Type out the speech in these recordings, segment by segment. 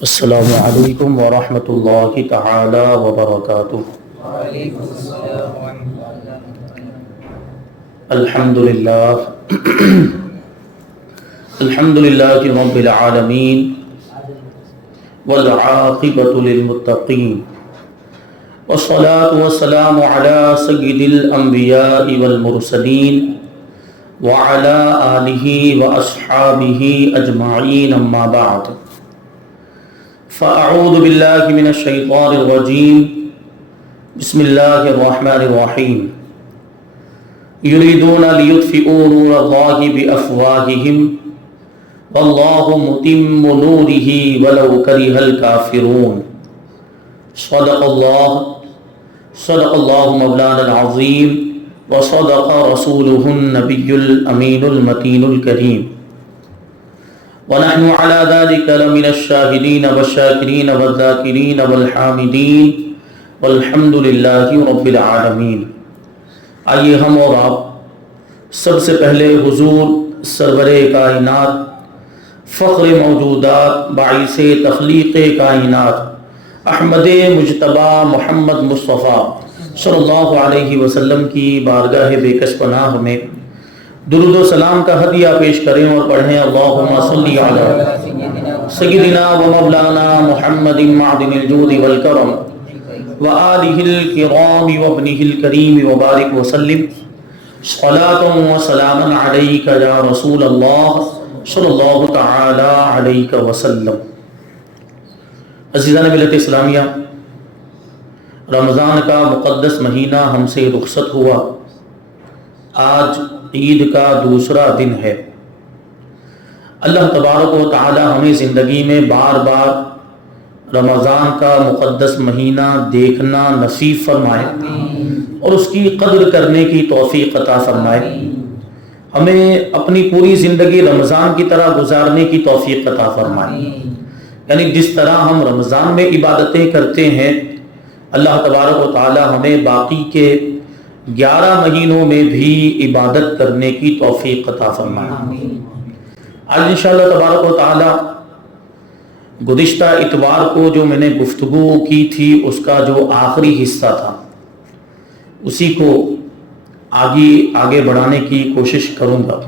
السلام علیکم ورحمۃ اللہ تعالی وبرکاتہ۔ وعلیکم السلام ورحمۃ اللہ۔ الحمد للہ الحمد للہ رب العالمین والعاقبۃ للمتقین والصلاة والسلام علی سید الانبیاء والمرسلین وعلی آلہ واصحابہ اجمعین، اما بعد فاعوذ باللہ من الشیطان الرجیم، بسم اللہ الرحمن الرحیم۔ یریدون لیطفئوا نور اللہ بافواہہم واللہ متم نورہ ولو کرہ الکافرون۔ صدق اللہ مولانا العظیم وصدق رسولہ النبی الامین المتین الکریم، ونحن على ذلك لمن الشاهدين والشاكرين والذاكرين والحامدين والحمد لله رب العالمین۔ آئیے ہم اور آپ سب سے پہلے حضور سرور کائنات، فخر موجودات، باعث تخلیق کائنات، احمد مجتبی محمد مصطفیٰ صلی اللہ علیہ وسلم کی بارگاہ بے کس پناہ میں درود و سلام کا ہدیہ پیش کریں اور پڑھیں، اللہم صلی علی سیدنا و مولانا محمد معدن الجود والکرم وآلہ الکرام وابنہ الکریم وبارک وسلم، صلاۃ و سلاما علیک یا رسول اللہ صلی اللہ تعالی علیہ وسلم۔ عزیزان ملت اسلامیہ، رمضان کا مقدس مہینہ ہم سے رخصت ہوا۔ آج عید کا دوسرا دن ہے۔ اللہ تبارک و تعالی ہمیں زندگی میں بار بار رمضان کا مقدس مہینہ دیکھنا نصیب فرمائے اور اس کی قدر کرنے کی توفیق عطا فرمائے۔ ہمیں اپنی پوری زندگی رمضان کی طرح گزارنے کی توفیق عطا فرمائے، یعنی جس طرح ہم رمضان میں عبادتیں کرتے ہیں، اللہ تبارک و تعالی ہمیں باقی کے 11 مہینوں میں بھی عبادت کرنے کی توفیق عطا فرمائے۔ آج انشاءاللہ تبارک و تعالی گزشتہ اتوار کو جو میں نے گفتگو کی تھی اس کا جو آخری حصہ تھا، اسی کو آگے بڑھانے کی کوشش کروں گا۔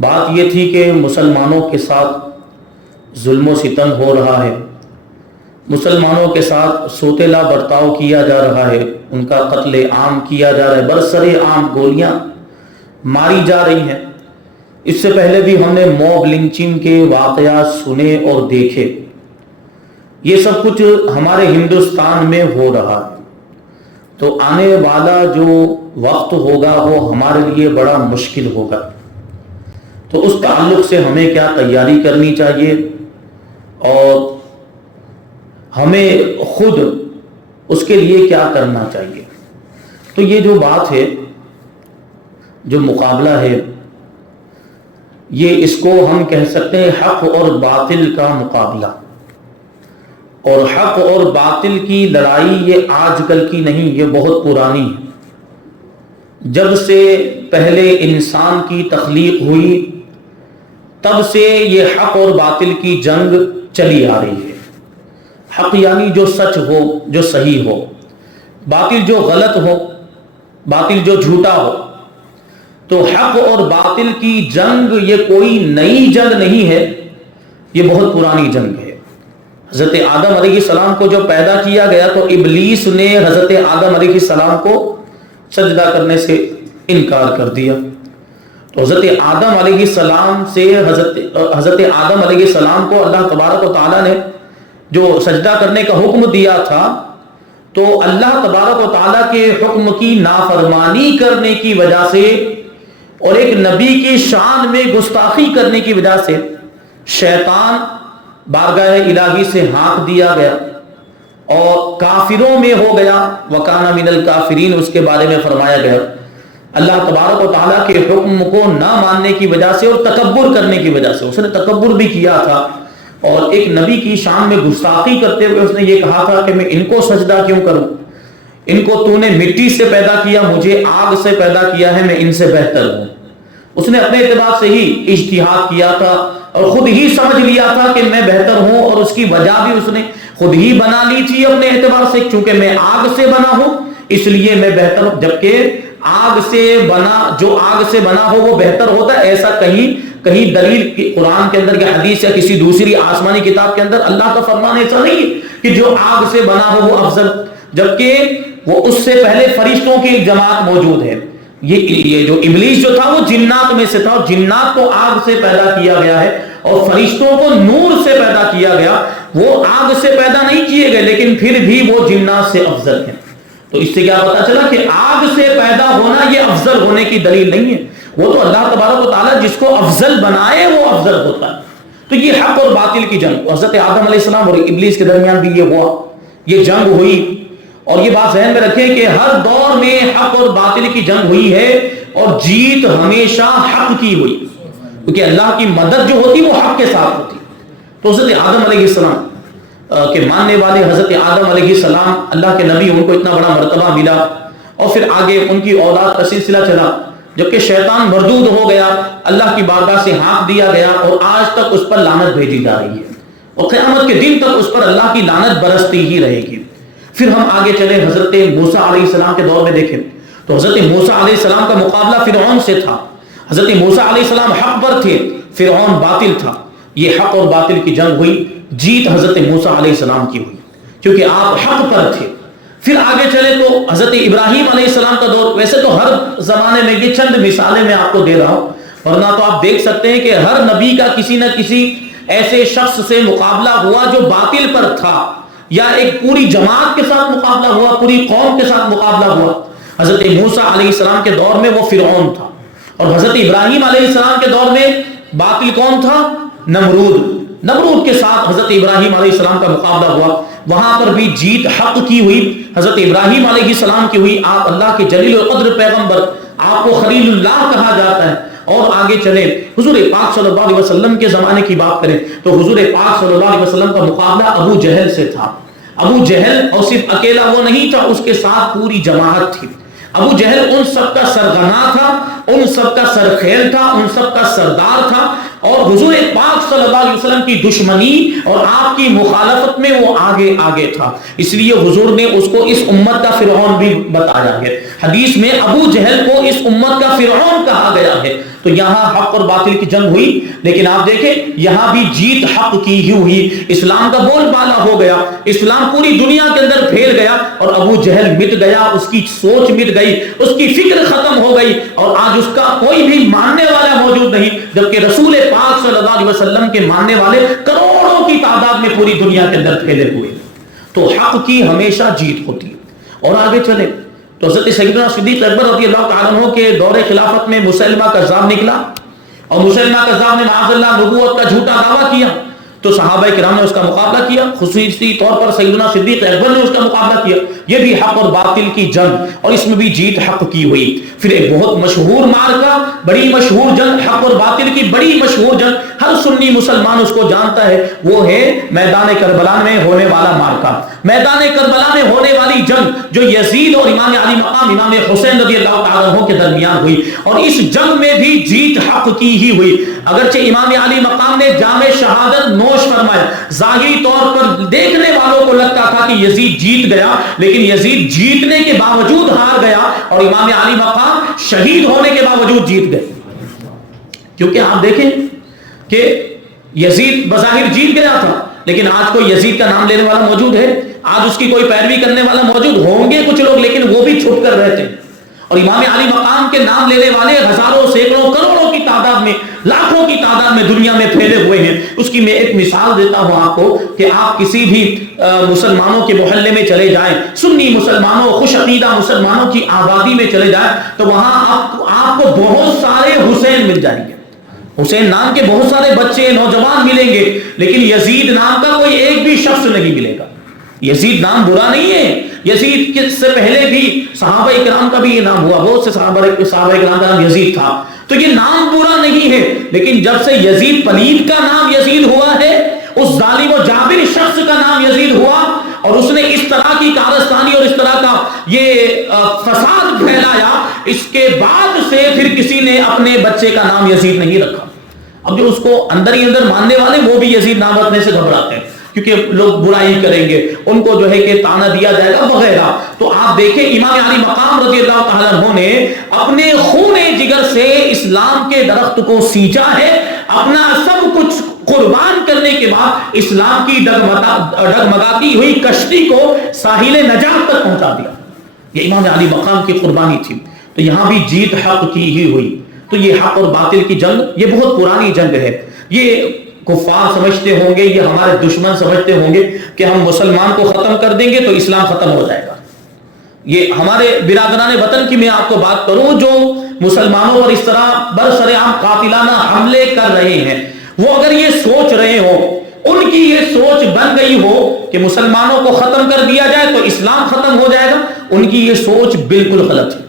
بات یہ تھی کہ مسلمانوں کے ساتھ ظلم و ستم ہو رہا ہے، مسلمانوں کے ساتھ سوتیلا برتاؤ کیا جا رہا ہے، ان کا قتل عام کیا جا رہا ہے، برسر عام گولیاں ماری جا رہی ہیں۔ اس سے پہلے بھی ہم نے موب لنچنگ کے واقعات سنے اور دیکھے۔ یہ سب کچھ ہمارے ہندوستان میں ہو رہا ہے، تو آنے والا جو وقت ہوگا وہ ہمارے لیے بڑا مشکل ہوگا۔ تو اس تعلق سے ہمیں کیا تیاری کرنی چاہیے اور ہمیں خود اس کے لیے کیا کرنا چاہیے؟ تو یہ جو بات ہے، جو مقابلہ ہے، یہ اس کو ہم کہہ سکتے ہیں حق اور باطل کا مقابلہ۔ اور حق اور باطل کی لڑائی یہ آج کل کی نہیں، یہ بہت پرانی ہے۔ جب سے پہلے انسان کی تخلیق ہوئی تب سے یہ حق اور باطل کی جنگ چلی آ رہی ہے۔ حق یعنی جو سچ ہو، جو صحیح ہو، باطل جو غلط ہو، باطل جو جھوٹا ہو۔ تو حق اور باطل کی جنگ یہ کوئی نئی جنگ نہیں ہے، یہ بہت پرانی جنگ ہے۔ حضرت آدم علیہ السلام کو جو پیدا کیا گیا تو ابلیس نے حضرت آدم علیہ السلام کو سجدہ کرنے سے انکار کر دیا۔ تو حضرت آدم علیہ السلام سے حضرت آدم علیہ السلام کو اللہ تبارک و تعالیٰ نے جو سجدہ کرنے کا حکم دیا تھا، تو اللہ تبارک و تعالیٰ کے حکم کی نافرمانی کرنے کی وجہ سے اور ایک نبی کی شان میں گستاخی کرنے کی وجہ سے شیطان بارگاہ الہی سے ہانک دیا گیا اور کافروں میں ہو گیا۔ وَكَانَ مِنَ الْكَافِرِينَ، اس کے بارے میں فرمایا گیا اللہ تبارک و تعالیٰ کے حکم کو نہ ماننے کی وجہ سے اور تکبر کرنے کی وجہ سے، اس نے تکبر بھی کیا تھا اور ایک نبی کی شان میں گستاخی کرتے ہوئے اس نے یہ کہا تھا کہ میں ان کو سجدہ کیوں کروں، ان کو تو نے مٹی سے پیدا کیا، مجھے آگ سے پیدا کیا ہے، میں ان سے بہتر ہوں۔ اس نے اپنے اعتبار سے ہی اجتہاد کیا تھا اور خود ہی سمجھ لیا تھا کہ میں بہتر ہوں اور اس کی وجہ بھی اس نے خود ہی بنا لی تھی اپنے اعتبار سے، چونکہ میں آگ سے بنا ہوں اس لیے میں بہتر ہوں، جبکہ آگ سے بنا جو آگ سے بنا ہو وہ بہتر ہوتا ہے، ایسا کہیں دلیل قرآن کے اندر یا حدیث یا کسی دوسری آسمانی کتاب کے اندر اللہ کا فرمان ایسا نہیں ہے کہ جو آگ سے بنا ہو وہ افضل، جبکہ وہ اس سے پہلے فرشتوں کی ایک جماعت موجود ہے۔ یہ جو ابلیس جو تھا وہ جنات میں سے تھا، اور جنات کو آگ سے پیدا کیا گیا ہے اور فرشتوں کو نور سے پیدا کیا گیا، وہ آگ سے پیدا نہیں کیے گئے لیکن پھر بھی وہ جنات سے افضل ہیں۔ تو اس سے کیا پتا چلا کہ آگ سے پیدا ہونا یہ افضل ہونے کی دلیل نہیں ہے، وہ تو اللہ تبارک و تعالیٰ جس کو افضل بنائے وہ افضل ہوتا ہے۔ تو یہ حق اور باطل کی جنگ حضرت آدم علیہ السلام اور ابلیس کے درمیان بھی یہ ہوا، یہ جنگ ہوئی، اور یہ بات ذہن میں رکھیں کہ ہر دور میں حق اور باطل کی جنگ ہوئی ہے اور جیت ہمیشہ حق کی ہوئی، کیونکہ اللہ کی مدد جو ہوتی وہ حق کے ساتھ ہوتی۔ تو حضرت آدم علیہ السلام کے ماننے والے حضرت آدم علیہ السلام اللہ کے نبی، ان کو اتنا بڑا مرتبہ ملا، اور پھر آگے ان کی اولاد کا سلسلہ چلا، جبکہ شیطان مردود ہو گیا، اللہ کی بارگاہ سے ہانک دیا گیا، اور آج تک اس پر لعنت بھیجی جا رہی ہے، اور قیامت کے دن تک اس پر اللہ کی لعنت برستی ہی رہے گی۔ پھر ہم آگے چلے حضرت موسیٰ علیہ السلام کے دور میں دیکھیں تو حضرت موسیٰ علیہ السلام کا مقابلہ فرعون سے تھا۔ حضرت موسیٰ علیہ السلام حق پر تھے، فرعون باطل تھا، یہ حق اور باطل کی جنگ ہوئی، جیت حضرت موسیٰ علیہ السلام کی ہوئی کیونکہ آپ حق پر تھے۔ پھر آگے چلے تو حضرت ابراہیم علیہ السلام کا دور، ویسے تو ہر زمانے میں یہ چند مثالیں میں آپ کو دے رہا ہوں، ورنہ تو آپ دیکھ سکتے ہیں کہ ہر نبی کا کسی نہ کسی ایسے شخص سے مقابلہ ہوا جو باطل پر تھا، یا ایک پوری جماعت کے ساتھ مقابلہ ہوا، پوری قوم کے ساتھ مقابلہ ہوا۔ حضرت موسیٰ علیہ السلام کے دور میں وہ فرعون تھا، اور حضرت ابراہیم علیہ السلام کے دور میں باطل کون تھا؟ نمرود کے ساتھ حضرت ابراہیم علیہ السلام کا مقابلہ ہوا، وہاں پر بھی جیت حق کی ہوئی، حضرت ابراہیم علیہ السلام کی ہوئی۔ آپ اللہ کے جلیل القدر پیغمبر، آپ کو خلیل اللہ کہا جاتا ہے۔ اور آگے چلیں حضور پاک صلی اللہ علیہ وسلم کے زمانے کی بات کریں تو حضور پاک صلی اللہ علیہ وسلم کا مقابلہ ابو جہل سے تھا۔ ابو جہل، اور صرف اکیلا وہ نہیں تھا، اس کے ساتھ پوری جماعت تھی۔ ابو جہل ان سب کا سرغنہ تھا، ان سب کا سرخیل تھا، ان سب کا سردار تھا، اور حضور پاک صلی اللہ علیہ وسلم کی دشمنی اور آپ کی مخالفت میں وہ آگے تھا، اس لیے حضور نے اس کو اس امت کا فرعون بھی بتایا ہے۔ حدیث میں ابو جہل کو اس امت کا فرعون کہا گیا ہے۔ تو یہاں حق اور باطل کی جنگ ہوئی، لیکن آپ دیکھیں یہاں بھی جیت حق کی ہی ہوئی، اسلام کا بول بالا ہو گیا، اسلام پوری دنیا کے اندر پھیل گیا، اور ابو جہل مٹ گیا، اس کی سوچ مٹ گئی، اس کی فکر ختم ہو گئی، اور آج اس کا کوئی بھی ماننے والا موجود نہیں، جبکہ رسول پاک صلی اللہ علیہ وسلم کے ماننے والے کروڑوں کی تعداد میں پوری دنیا کے اندر پھیلے ہوئے۔ تو حق کی ہمیشہ جیت ہوتی ہے۔ اور آگے چلیں تو حضرت سیدنا صدیق اکبر رضی اللہ تعالیٰ عنہ کے دور خلافت میں مسلمہ کذاب نکلا، اور مسلمہ کذاب نے معاذ اللہ نبوت کا جھوٹا دعویٰ کیا، تو صحابہ کرام نے اس کا مقابلہ کیا، خصوصی طور پر سیدنا صدیق اکبر نے اس کا مقابلہ کیا۔ یہ بھی حق اور باطل کی جنگ، اور اس میں بھی جیت حق کی ہوئی۔ پھر ایک بہت مشہور معرکہ، بڑی مشہور جنگ، حق اور باطل کی بڑی مشہور جنگ، ہر سنی مسلمان اس کو جانتا ہے، وہ ہے میدان کربلا میں ہونے والا معرکہ، میدان کربلا میں ہونے والی جنگ جو یزید اور امام علی مقام امام حسین رضی اللہ تعالیٰ عنہ کے درمیان ہوئی، اور اس جنگ میں بھی جیت حق کی ہی ہوئی۔ اگرچہ امام علی مقام نے جام شہادت نوش فرمایا، ظاہری طور پر دیکھنے والوں کو لگتا تھا کہ یزید جیت گیا، لیکن یزید جیتنے کے باوجود ہار گیا، اور امام علی مقام شہید ہونے کے باوجود جیت گئے۔ کیونکہ آپ دیکھیں کہ یزید بظاہر جیت گیا تھا، لیکن آج کوئی یزید کا نام لینے والا موجود ہے؟ آج اس کی کوئی پیروی کرنے والا موجود ہوں گے کچھ لوگ، لیکن وہ بھی چھپ کر رہتے ہیں۔ اور امام علی مقام کے نام لینے والے ہزاروں، سینکڑوں، کروڑوں کی تعداد میں، لاکھوں کی تعداد میں دنیا میں پھیلے ہوئے ہیں۔ اس کی میں ایک مثال دیتا ہوں آپ کو کہ آپ کسی بھی مسلمانوں کے محلے میں چلے جائیں، سنی مسلمانوں، خوش عقیدہ مسلمانوں کی آبادی میں چلے جائیں، تو وہاں آپ کو بہت سارے حسین مل جائیں گے، حسین نام کے بہت سارے بچے نوجوان ملیں گے، لیکن یزید نام کا کوئی ایک بھی شخص نہیں ملے گا۔ یزید نام برا نہیں ہے، یزید سے پہلے بھی صحابہ کرام کا بھی یہ نام ہوا، بہت سے صحابہ کرام کا نام یزید تھا، تو یہ نام برا نہیں ہے، لیکن جب سے یزید پلید کا نام یزید ہوا ہے، اس ظالم و جابر شخص کا نام یزید ہوا، اور اس نے اس طرح کی کارستانی اور اس طرح کا یہ فساد پھیلایا، اس کے بعد سے پھر کسی نے اپنے بچے کا نام یزید نہیں رکھا۔ اب جو اس کو اندر ہی اندر ماننے والے وہ بھی یزید نام رکھنے سے گھبراتے ہیں کیونکہ لوگ برائی کریں گے، ان کو جو ہے کہ تانا دیا جائے گا وغیرہ. تو آپ دیکھیں امام علی مقام رضی اللہ تعالیٰ عنہ نے اپنے خون جگر سے اسلام کے درخت کو سینچا ہے، اپنا سب کچھ قربان کرنے کے بعد اسلام کی ڈگمگاتی ہوئی کشتی کو ساحل نجات تک پہنچا دیا. یہ امام علی مقام کی قربانی تھی. تو یہاں بھی جیت حق کی ہی ہوئی. تو یہ حق اور باطل کی جنگ یہ بہت پرانی جنگ ہے. یہ کفار سمجھتے ہوں گے، یہ ہمارے دشمن سمجھتے ہوں گے کہ ہم مسلمان کو ختم کر دیں گے تو اسلام ختم ہو جائے گا. یہ ہمارے برادران وطن کی میں آپ کو بات کروں جو مسلمانوں پر اس طرح برسر عام قاتلانہ حملے کر رہے ہیں، وہ اگر یہ سوچ رہے ہو، ان کی یہ سوچ بن گئی ہو کہ مسلمانوں کو ختم کر دیا جائے تو اسلام ختم ہو جائے گا، ان کی یہ سوچ بالکل غلط ہے.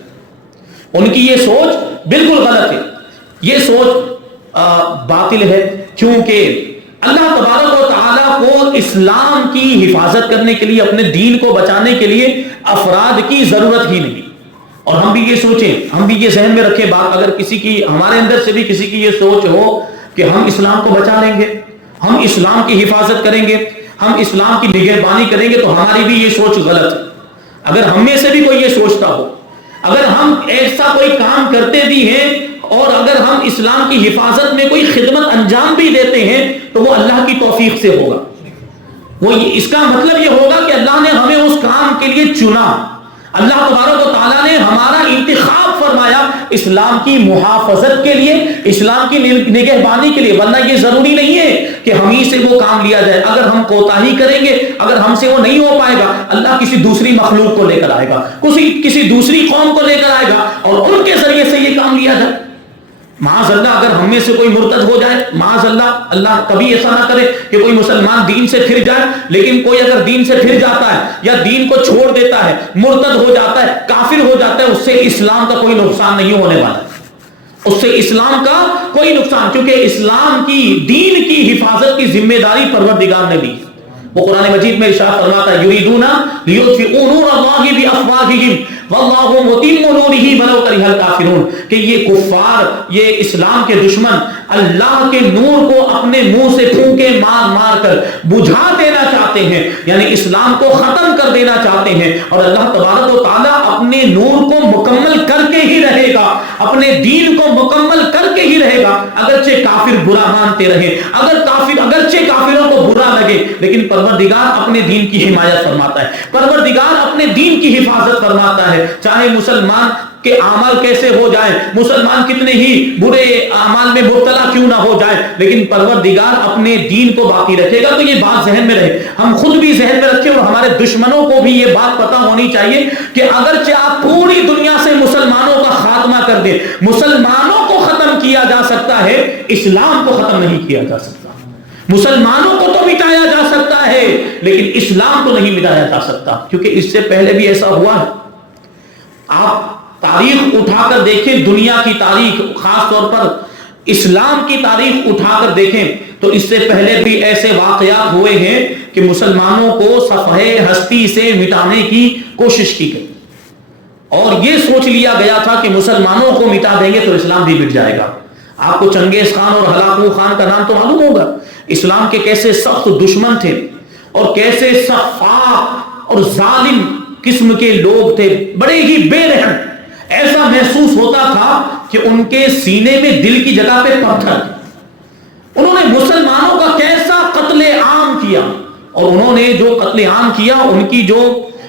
ان کی یہ سوچ بالکل غلط ہے. یہ سوچ باطل ہے، کیونکہ اللہ تبارک و تعالیٰ کو اسلام کی حفاظت کرنے کے لیے، اپنے دین کو بچانے کے لیے افراد کی ضرورت ہی نہیں. اور ہم بھی یہ سوچیں، ہم بھی یہ ذہن میں رکھیں بات، اگر کسی کی ہمارے اندر سے بھی کسی کی یہ سوچ ہو کہ ہم اسلام کو بچا لیں گے، ہم اسلام کی حفاظت کریں گے، ہم اسلام کی نگہبانی کریں گے، تو ہماری بھی یہ سوچ غلط ہے. اگر ہم میں سے بھی کوئی یہ سوچتا ہو، اگر ہم ایسا کوئی کام کرتے بھی ہیں اور اگر ہم اسلام کی حفاظت میں کوئی خدمت انجام بھی دیتے ہیں تو وہ اللہ کی توفیق سے ہوگا. وہ اس کا مطلب یہ ہوگا کہ اللہ نے ہمیں اس کام کے لیے چنا، اللہ تبارک و تعالیٰ نے ہمارا انتخاب فرمایا اسلام کی محافظت کے لیے، اسلام کی نگہبانی کے لیے. ورنہ یہ ضروری نہیں ہے کہ ہم ہی سے وہ کام لیا جائے. اگر ہم کوتاہی کریں گے، اگر ہم سے وہ نہیں ہو پائے گا، اللہ کسی دوسری مخلوق کو لے کر آئے گا، کسی دوسری قوم کو لے کر آئے گا اور ان کے ذریعے سے یہ کام لیا جائے. معاذ اللہ اگر ہم میں سے کوئی مرتد ہو جائے، معاذ اللہ، اللہ کبھی ایسا نہ کرے کہ کوئی مسلمان دین سے پھر جائے، لیکن کوئی اگر دین سے پھر جاتا ہے یا دین کو چھوڑ دیتا ہے، مرتد ہو جاتا ہے، کافر ہو جاتا ہے، اس سے اسلام کا کوئی نقصان نہیں ہونے والا ہے. اس سے اسلام کا کوئی نقصان، کیونکہ اسلام کی دین کی حفاظت کی ذمہ داری پروردگار نے دی. وہ قرآن مجید میں ارشاد فرماتا ہے یریدون لیطفئوا نور اللہ بافواہہم واللہ متم نورہ ولو کرہ الکافرون، کہ یہ کفار، یہ اسلام کے دشمن اللہ کے نور کو اپنے منہ سے پھونکے مار مار کر بجھا دینا چاہتے ہیں، یعنی اسلام کو ختم کر دینا چاہتے ہیں. اور اللہ تبارک و تعالیٰ اپنے نور کو مکمل کر کے ہی رہے گا، اپنے دین کو مکمل کر کے ہی رہے گا، اگرچہ کافر برا مانتے رہے، اگرچہ کافروں کو برا لگے، لیکن پروردگار اپنے دین کی حمایت فرماتا ہے، پروردگار اپنے دین کی حفاظت فرماتا ہے. چاہے مسلمان کے اعمال کیسے ہو جائیں، مسلمان کتنے ہی برے اعمال میں مبتلا کیوں نہ ہو جائے، لیکن پروردگار اپنے دین کو باقی رکھے گا. تو یہ بات ذہن میں رہے، ہم خود بھی ذہن میں رکھیں اور ہمارے دشمنوں کو بھی یہ بات پتہ ہونی چاہیے کہ اگرچہ آپ پوری دنیا سے مسلمانوں کا خاتمہ کر دیں، مسلمانوں کو ختم کیا جا سکتا ہے، اسلام کو ختم نہیں کیا جا سکتا. مسلمانوں کو تو مٹایا جا سکتا ہے لیکن اسلام کو نہیں مٹایا جا سکتا، کیونکہ اس سے پہلے بھی ایسا ہوا ہے. آپ تاریخ اٹھا کر دیکھیں، دنیا کی تاریخ، خاص طور پر اسلام کی تاریخ اٹھا کر دیکھیں تو اس سے پہلے بھی ایسے واقعات ہوئے ہیں کہ مسلمانوں کو صفحے ہستی سے مٹانے کی کوشش کی گئی اور یہ سوچ لیا گیا تھا کہ مسلمانوں کو مٹا دیں گے تو اسلام بھی مٹ جائے گا. آپ کو چنگیز خان اور ہلاکو خان کا نام تو معلوم ہوگا، اسلام کے کیسے سخت دشمن تھے اور کیسے سفاک اور ظالم قسم کے لوگ تھے، بڑے ہی بے رحم. ایسا محسوس ہوتا تھا کہ ان کے سینے میں دل کی جگہ پہ پتھر. انہوں نے مسلمانوں کا کیسا قتل عام کیا، اور انہوں نے جو قتل عام کیا، ان کی جو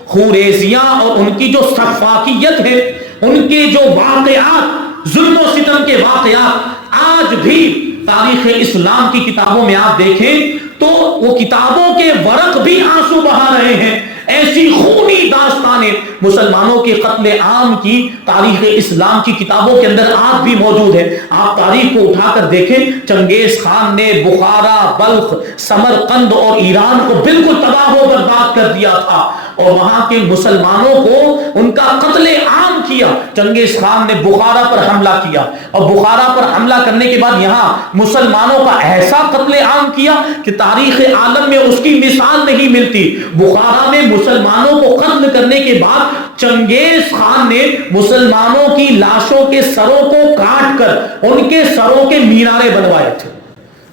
خوریزیاں اور ان کی جو سفاکیت ہے، ان کے جو واقعات، ظلم و ستم کے واقعات آج بھی تاریخ اسلام کی کتابوں میں آپ دیکھیں تو وہ کتابوں کے ورق بھی آنسو بہا رہے ہیں. ایسی خونی داستانیں مسلمانوں کے قتل عام کی تاریخ اسلام کی کتابوں کے اندر آج بھی موجود ہے. آپ تاریخ کو اٹھا کر دیکھیں، چنگیز خان نے بخارا، بلخ، سمرقند اور ایران کو بالکل تباہ و برباد کر دیا تھا اور وہاں کے مسلمانوں کو ان کا قتل عام کیا. چنگیز خان نے بخارا پر حملہ کیا اور بخارا پر حملہ کرنے کے بعد یہاں مسلمانوں کا ایسا قتل عام کیا کہ تاریخ عالم میں اس کی مثال نہیں ملتی. بخارا میں مسلمانوں کو قتل کرنے کے بعد چنگیز خان نے مسلمانوں کی لاشوں کے سروں کو کاٹ کر ان کے سروں کے مینارے بنوائے تھے.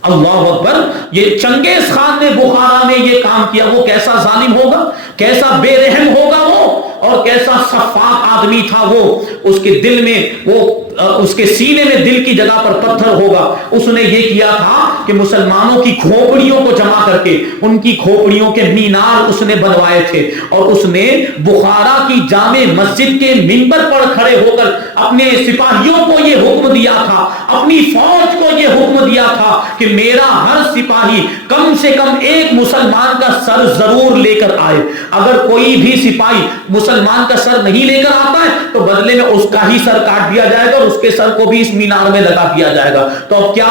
اللہ اکبر. یہ چنگیز خان نے بخارا میں یہ کام کیا. وہ کیسا ظالم ہوگا, کیسا بے رحم ہوگا وہ, اور کیسا شفاف آدمی تھا وہ. اس کے دل میں اس کے سینے میں دل کی جگہ پر پتھر ہوگا. اس نے یہ کیا تھا کہ مسلمانوں کی کھوپڑیوں کو جمع کر کے ان کی کھوپڑیوں کے مینار اس نے بنوائے تھے, اور اس نے بخارا کی جامع مسجد کے منبر پر کھڑے ہو کر اپنے سپاہیوں کو یہ حکم دیا تھا, اپنی فوج کو یہ حکم دیا تھا کہ میرا ہر سپاہی کم سے کم ایک مسلمان کا سر ضرور لے کر آئے. اگر کوئی بھی سپاہی مسلمان کا سر نہیں لے کر آتا ہے تو بدلے میں اس کا ہی سر کاٹ دیا جائے گا اور اس کے سر کو بھی اس مینار میں لگا دیا جائے گا. تو اب کیا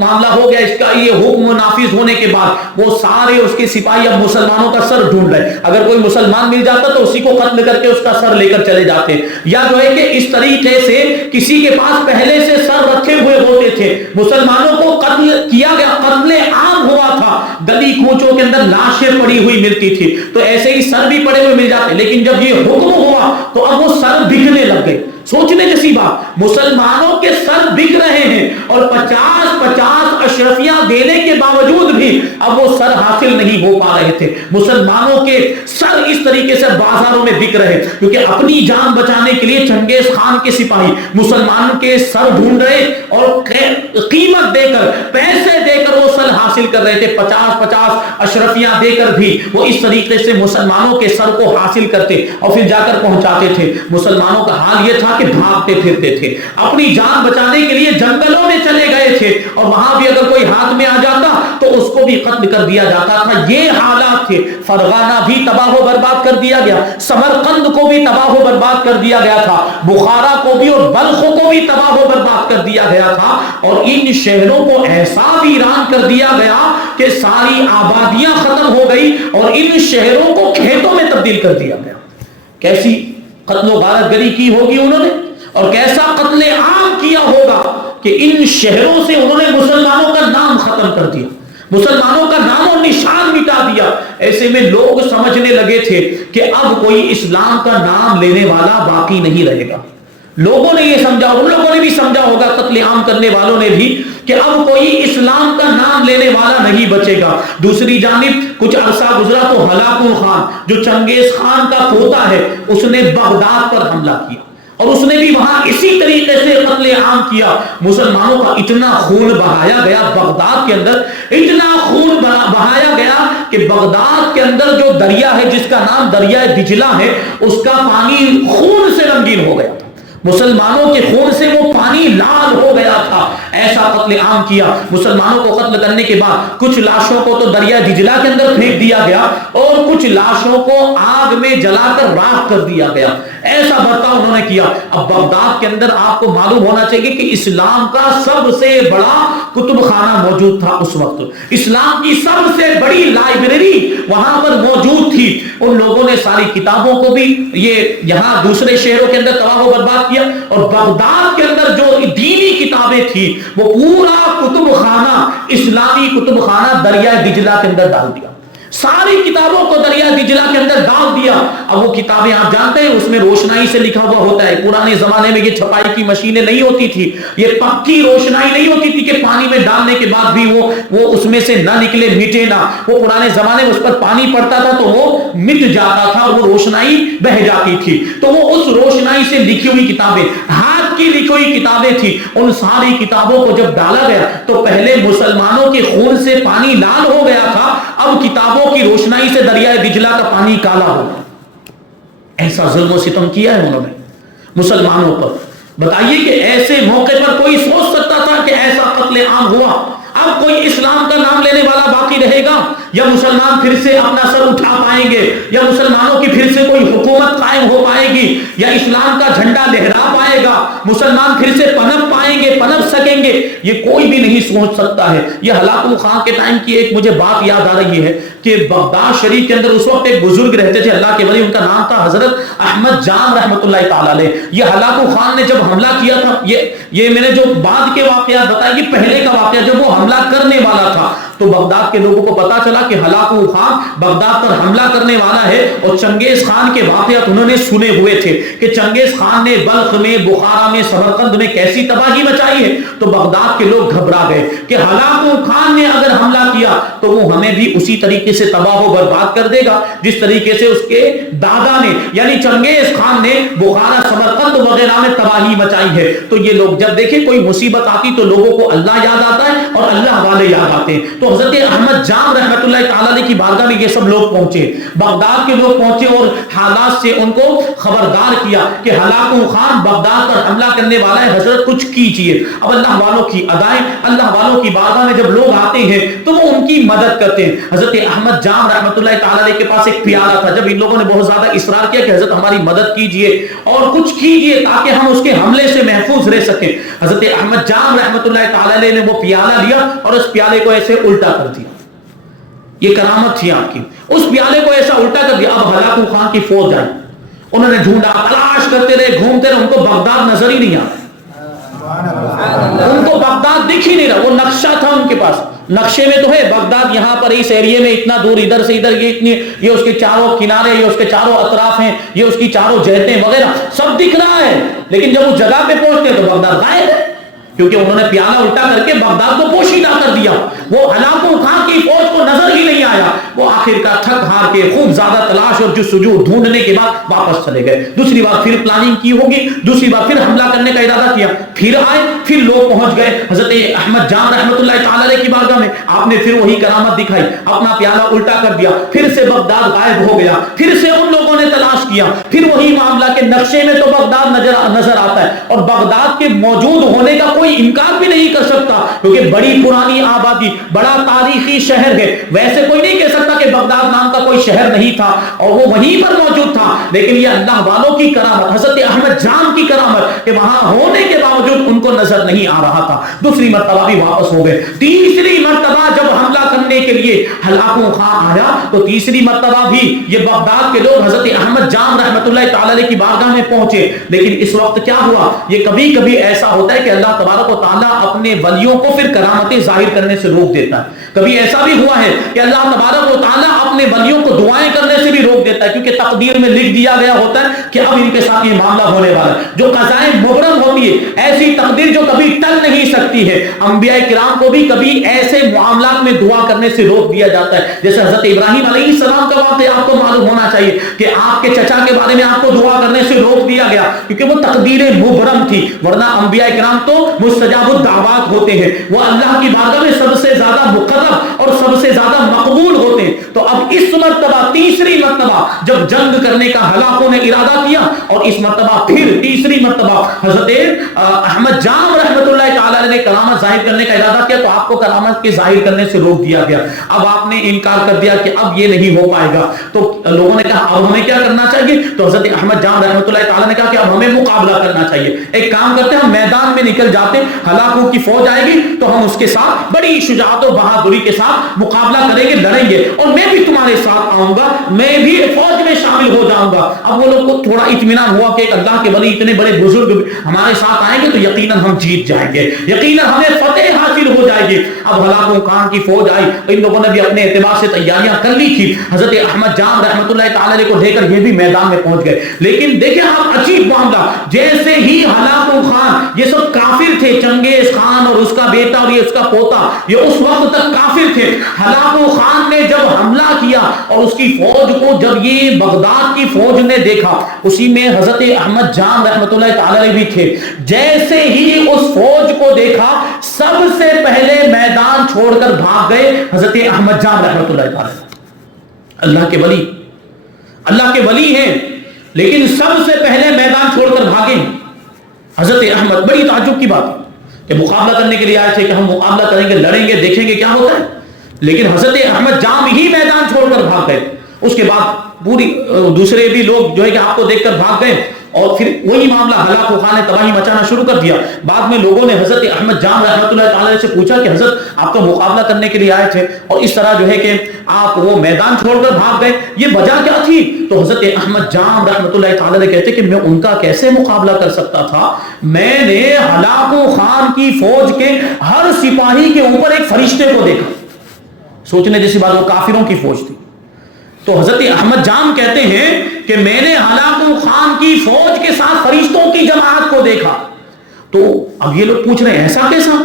معاملہ ہو گیا, اس کا یہ حکم نافذ ہونے کے بعد وہ سارے اس کے سپاہی اب مسلمانوں کا سر ڈھونڈ رہے. اگر کوئی مسلمان مل جاتا تو اسی کو قتل کر کے اس کا سر لے کر چلے جاتے. یا جو ہے کہ اس طریقے سے کسی کے پاس پہلے سے سر رکھے ہوئے ہوتے تھے, مسلمانوں کو قتل کیا گیا, قتل عام ہوا تھا, گلی کوچوں کے اندر لاشیں پڑی ہوئی ملتی تھی تو ایسے ہی سر بھی پڑے ہوئے مل جاتے. لیکن جب یہ حکم ہوا تو اب وہ سر بکنے لگ گئے. سوچنے جیسی بات, مسلمانوں کے سر بک رہے ہیں اور 50-50 اشرفیاں دینے کے باوجود بھی اب وہ سر حاصل نہیں ہو پا رہے تھے. مسلمانوں کے سر اس طریقے سے بازاروں میں بک رہے کیونکہ اپنی جان بچانے کے لیے چنگیز خان کے سپاہی مسلمانوں کے سر ڈھونڈ رہے اور قیمت دے کر, پیسے دے کر وہ سر حاصل کر رہے تھے. 50-50 اشرفیاں دے کر بھی وہ اس طریقے سے مسلمانوں کے سر کو حاصل کرتے اور پھر جا کر پہنچاتے تھے. مسلمانوں کا حال یہ تھا کہ بھاگتے پھرتے تھے, اپنی جان بچانے کے لیے جنگلوں میں چلے گئے تھے اور وہاں بھی اگر کوئی ہاتھ میں آ جاتا تو اس کو بھی قتل کر دیا جاتا تھا. یہ حالات تھے. فرغانہ بھی تباہ و برباد کر دیا گیا, سمرقند کو بھی تباہ و برباد کر دیا گیا تھا, بخارا کو بھی اور بلخ کو بھی تباہ و برباد کر دیا گیا تھا, اور ان شہروں کو ایسا ویران کر دیا گیا کہ ساری آبادیاں ختم ہو گئی اور ان شہروں کو کھیتوں میں تبدیل کر دیا گیا. کیسی قتل و غارت گری کی ہوگی انہوں نے, اور کیسا قتل عام کیا ہوگا کہ ان شہروں سے انہوں نے مسلمانوں کا نام ختم کر دیا, مسلمانوں کا نام اور نشان مٹا دیا. ایسے میں لوگ سمجھنے لگے تھے کہ اب کوئی اسلام کا نام لینے والا باقی نہیں رہے گا. لوگوں نے یہ سمجھا, ان لوگوں نے بھی سمجھا ہوگا, قتل عام کرنے والوں نے بھی, کہ اب کوئی اسلام کا نام لینے والا نہیں بچے گا. دوسری جانب کچھ عرصہ گزرا تو ہلاکو خان جو چنگیز خان کا پوتا ہے اس نے بغداد پر حملہ کیا اور اس نے بھی وہاں اسی طریقے سے قتل عام کیا. مسلمانوں کا اتنا خون بہایا گیا بغداد کے اندر, اتنا خون بہایا گیا کہ بغداد کے اندر جو دریا ہے جس کا نام دریائے دجلہ ہے اس کا پانی خون سے رنگین ہو گیا. مسلمانوں کے خون سے وہ پانی لال ہو گیا تھا. ایسا قتل عام کیا. مسلمانوں کو قتل کرنے کے بعد کچھ لاشوں کو تو دریا دجلہ کے اندر پھینک دیا گیا اور کچھ لاشوں کو آگ میں جلا کر راکھ کر دیا گیا. ایسا برتاؤ انہوں نے کیا. اب بغداد کے اندر آپ کو معلوم ہونا چاہیے کہ اسلام کا سب سے بڑا کتب خانہ موجود تھا اس وقت. اسلام کی سب سے بڑی لائبریری وہاں پر موجود تھی. ان لوگوں نے ساری کتابوں کو بھی یہ یہاں دوسرے شہروں کے اندر تباہ و برباد کیا اور بغداد کے اندر جو دینی کتابیں تھی وہ پورا کتب خانہ, اسلامی کتب خانہ دریائے دجلہ کے اندر ڈال دیا. ساری کتابوں کو دریا دجلہ کے اندر ڈال دیا. اب وہ کتابیں آپ جانتے ہیں اس میں روشنائی سے لکھا ہوا ہوتا ہے. پرانے زمانے میں یہ چھپائی کی مشینیں نہیں ہوتی تھی, یہ پکی روشنائی نہیں ہوتی تھی کہ پانی میں ڈالنے کے بعد بھی وہ اس میں سے نہ نکلے, مٹے نہ. وہ پرانے زمانے میں اس پر پانی پڑتا تھا تو وہ مٹ جاتا تھا اور وہ روشنائی بہ جاتی تھی. تو وہ اس روشنائی سے لکھی ہوئی کتابیں, ہاتھ کی لکھی ہوئی کتابیں تھی, ان ساری کتابوں کو جب ڈالا گیا تو پہلے مسلمانوں کے خون سے پانی لال ہو گیا تھا, اب کتابوں کی روشنائی سے دریائے دجلہ کا پانی کالا ہو. ایسا ظلم و ستم کیا ہے انہوں نے مسلمانوں پر. بتائیے کہ ایسے موقع پر کوئی سوچ سکتا تھا کہ ایسا قتل عام ہوا؟ اب کوئی اسلام کا نام لینے والا باقی رہے گا؟ یا مسلمان پھر سے اپنا سر اٹھا پائیں گے؟ یا مسلمانوں کی پھر سے کوئی حکومت قائم ہو پائے گی؟ یا اسلام کا جھنڈا لہرا پائے گا؟ مسلمان پھر سے پنپ پائیں گے، پنپ سکیں گے، یہ کوئی بھی نہیں سوچ سکتا ہے۔ یہ ہلاکو خان کے ٹائم کی ایک مجھے بات یاد آ رہی ہے کہ بغداد شریف کے اندر اس وقت ایک بزرگ رہتے تھے اللہ کے ولی، ان کا نام تھا حضرت احمد جام رحمۃ اللہ تعالی علیہ۔ یہ ہلاکو خان نے جب حملہ کیا تھا، یہ میں نے جو بعد کے واقعات بتائے، یہ پہلے کا واقعہ جب وہ حملہ کرنے والا تھا تو بغداد کے لوگوں کو پتا چلا کہ ہلاکو خان بغداد پر حملہ کرنے والا ہے، اور چنگیز خان کے واقعات انہوں نے سنے ہوئے تھے کہ چنگیز خان نے بلخ میں، بخارا میں، سمرقند میں کیسی تباہی مچائی ہے۔ تو بغداد کے لوگ گھبرا گئے کہ ہلاکو خان نے اگر حملہ کیا تو وہ ہمیں بھی اسی طریقے سے تباہ و برباد کر دے گا جس طریقے سے اس کے دادا نے یعنی چنگیز خان نے بخارا، سمرقند وغیرہ میں تباہی مچائی ہے۔ تو یہ لوگ جب دیکھیں کوئی مصیبت آتی تو لوگوں کو اللہ یاد آتا ہے اور اللہ والے یاد آتے ہیں۔ تو حضرت احمد جام رحمۃ اللہ تعالی علیہ کی بارگاہ میں یہ سب لوگ پہنچے، بغداد کے لوگ پہنچے اور حالات سے ان کو خبردار کیا کہ ہلاکو خان بغداد پر حملہ کرنے والا ہے، حضرت کچھ کیجئے۔ اب اللہ والوں کی ادائیں، اللہ والوں کی بارگاہ میں جب لوگ آتے ہیں تو وہ ان کی مدد کرتے ہیں۔ حضرت احمد جام رحمۃ اللہ تعالی علیہ کے پاس ایک پیالہ تھا، جب ان لوگوں نے بہت زیادہ اصرار کیا کہ حضرت ہماری مدد کیجئے اور کچھ کیجئے تاکہ ہم اس کے حملے سے محفوظ رہ سکیں، حضرت احمد جام رحمۃ اللہ تعالی علیہ نے وہ پیالہ لیا اور اس پیالے کو ایسے الٹا کر دیا۔ یہ کرامت تھی آپ کی، اس پیالے کو ایسا الٹا کر دیا۔ اب ہلاکو خان کی فوج آئی، انہوں نے ڈھونڈا، تلاش کرتے رہے، گھومتے رہے، ان کو بغداد نظر ہی نہیں آیا، ان کو بغداد دکھ ہی نہیں رہا۔ وہ نقشہ تھا ان کے پاس، نقشے میں تو ہے بغداد یہاں پر اس ایریے میں اتنا دور، ادھر سے ادھر یہ اتنی، یہ اس کے چاروں کنارے، یہ اس کے چاروں اطراف ہیں، یہ اس کی چاروں جہتیں وغیرہ سب دکھ رہا ہے، لیکن جب اس جگہ پہ پہنچتے ہیں تو بغداد غائب ہے، کیونکہ انہوں نے پیالہ الٹا کر کے بغداد کو پوشیدہ کر دیا۔ وہ ہلاکو خان کی فوج کو نظر ہی نہیں آیا۔ وہ آخر کا تھک ہار کے خوب زیادہ تلاش اور جستجو ڈھونڈنے کے بعد واپس چلے گئے۔ دوسری بار پھر پلاننگ کی ہوگی، دوسری بار پھر حملہ کرنے کا ارادہ کیا، پھر آئے، پھر لوگ پہنچ گئے حضرت احمد جام رحمۃ اللہ تعالی علیہ کی بارگاہ میں۔ آپ نے پھر وہی کرامت دکھائی، اپنا پیالہ الٹا کر دیا، پھر سے بغداد غائب ہو گیا، پھر سے ان لوگوں نے تلاش کیا، پھر وہی معاملہ کہ نقشے میں تو بغداد نظر آتا ہے اور بغداد کے موجود ہونے کا کوئی انکار بھی نہیں کر سکتا، کیونکہ بڑی پرانی آبادی، بڑا تاریخی شہر ہے، ویسے کوئی نہیں کہہ سکتا کہ بغداد نام کا کوئی شہر نہیں تھا اور وہ وہیں پر موجود تھا، لیکن یہ اللہ والوں کی کرامت، حضرت احمد جام کی کرامت کہ وہاں ہونے کے باوجود ان کو نظر نہیں آ رہا تھا۔ دوسری مرتبہ بھی واپس ہو گئے، تیسری مرتبہ جب حملہ کرنے کے لیے ہلاکو خان آیا تو تیسری مرتبہ بھی یہ بغداد کے لوگ حضرت احمد جام رحمۃ اللہ تعالی علیہ کی بارگاہ میں پہنچے، لیکن اس وقت کیا ہوا، یہ کبھی کبھی ایسا ہوتا ہے کہ اللہ تبارک و تعالیٰ اپنے ولیوں کو پھر کرامتیں ظاہر کرنے سے روک دیتا ہے۔ کبھی ایسا بھی ہوا ہے کہ اللہ تبارک و تعالیٰ اپنے ولیوں کو دعائیں کرنے سے بھی روک دیتا ہے، کیونکہ تقدیر میں لکھ دیا گیا ہوتا ہے کہ اب ان کے ساتھ یہ معاملہ ہونے والا ہے۔ جو قضائے مبرم ہوتی ہے، ایسی تقدیر جو کبھی ٹل نہیں سکتی ہے، انبیاء کرام کو بھی کبھی ایسے معاملات میں دعا کرنے سے روک دیا جاتا ہے۔ جیسے حضرت ابراہیم علیہ السلام کا واقعہ آپ کو معلوم ہونا چاہیے کہ آپ کے چچا کے بارے میں آپ کو دعا کرنے سے روک دیا گیا کیونکہ وہ تقدیر مبرم تھی، ورنہ انبیاء کرام تو مستجاب الدعوات ہوتے ہیں، وہ اللہ کی بارگاہ میں سب سے زیادہ مقرب اور سب سے زیادہ مقبول ہوتے ہیں۔ تو اب اس مرتبہ تیسری مرتبہ جب جنگ کرنے کا ہلاکوں نے ارادہ کیا اور اس مرتبہ پھر تیسری مرتبہ حضرت احمد جام رحمۃ اللہ تعالی نے کرامت ظاہر کرنے کا ارادہ کیا تو آپ کو کرامت کے ظاہر کرنے سے روک دیا گیا۔ اب آپ نے انکار کر دیا کہ اب یہ نہیں ہو پائے گا، تو لوگوں نے کہا اب ہمیں کیا کرنا چاہیے، تو حضرت احمد جام رحمۃ اللہ تعالی نے کہا کہ اب ہمیں مقابلہ کرنا چاہیے، ایک کام کرتے ہیں ہم میدان میں نکل جاتے ہیں، ہلاکوں کی فوج آئے گی تو ہم اس کے ساتھ بڑی شجاعت و بہادری کے ساتھ مقابلہ کریں گے، لڑیں گے، اور میں بھی تمہارے ساتھ آؤں گا، میں بھی فوج میں شامل ہو جاؤں گا۔ اب وہ لوگ کو تھوڑا اطمینان ہوا کہ ایک اللہ کے ولی اتنے بڑے بزرگ ہمارے ساتھ آئیں گے تو یقیناً ہم جیت جائیں گے، یقیناً ہمیں فتح حاصل ہو جائے گی۔ اب ہلاکو خان کی فوج آئی، ان لوگوں نے بھی اپنے اعتبار سے تیاریاں کر لی تھی، حضرت احمد جام رحمۃ اللہ تعالی کو لے کر یہ بھی میدان میں پہنچ گئے، لیکن دیکھیں آپ عجیب معاملہ، جیسے ہی ہلاکو خان، یہ سب کافر تھے، چنگیز خان اور اس کا بیٹا اور یہ اس کا پوتا، یہ اس وقت تک کافر تھے، ہلاکو خان نے جب حملہ کیا اور اس کی فوج کو جب یہ بغداد کی فوج نے دیکھا، اسی میں حضرت احمد جام رحمۃ اللہ تعالی بھی تھے، جیسے ہی اس فوج کو دیکھا سب سے پہلے میدان چھوڑ کر بھاگ گئے حضرت احمد جام رحمۃ اللہ تعالی، اللہ کے ولی، اللہ کے ولی ہیں، لیکن سب سے پہلے میدان چھوڑ کر بھاگے حضرت احمد۔ بڑی تعجب کی بات کہ مقابلہ کرنے کے لیے آئے تھے کہ ہم مقابلہ کریں گے، لڑیں گے، دیکھیں گے کیا ہوتا ہے، لیکن حضرت احمد جام ہی میدان چھوڑ کر بھاگ گئے۔ اس کے بعد پوری دوسرے بھی لوگ جو ہے کہ آپ کو دیکھ کر بھاگ گئے، اور پھر وہی معاملہ ہلاک و خان نے تباہی مچانا شروع کر دیا. بعد میں لوگوں نے حضرت احمد جام رحمۃ اللہ تعالی سے پوچھا کہ حضرت آپ تو مقابلہ کرنے کے لیے آئے تھے اور اس طرح جو ہے کہ آپ وہ میدان چھوڑ کر بھاگ گئے, یہ وجہ کیا تھی؟ تو حضرت احمد جام رحمۃ اللہ تعالی کہتے کہ میں ان کا کیسے مقابلہ کر سکتا تھا, میں نے ہلاک و خان کی فوج کے ہر سپاہی کے اوپر ایک فرشتے کو دیکھا. سوچنے جیسی بات, وہ کافروں کی فوج تھی. تو حضرت احمد جام کہتے ہیں کہ میں نے ہلاک و خان کی فوج کے ساتھ فرشتوں کی جماعت کو دیکھا. تو اب یہ لوگ پوچھ رہے ہیں ایسا کیسا؟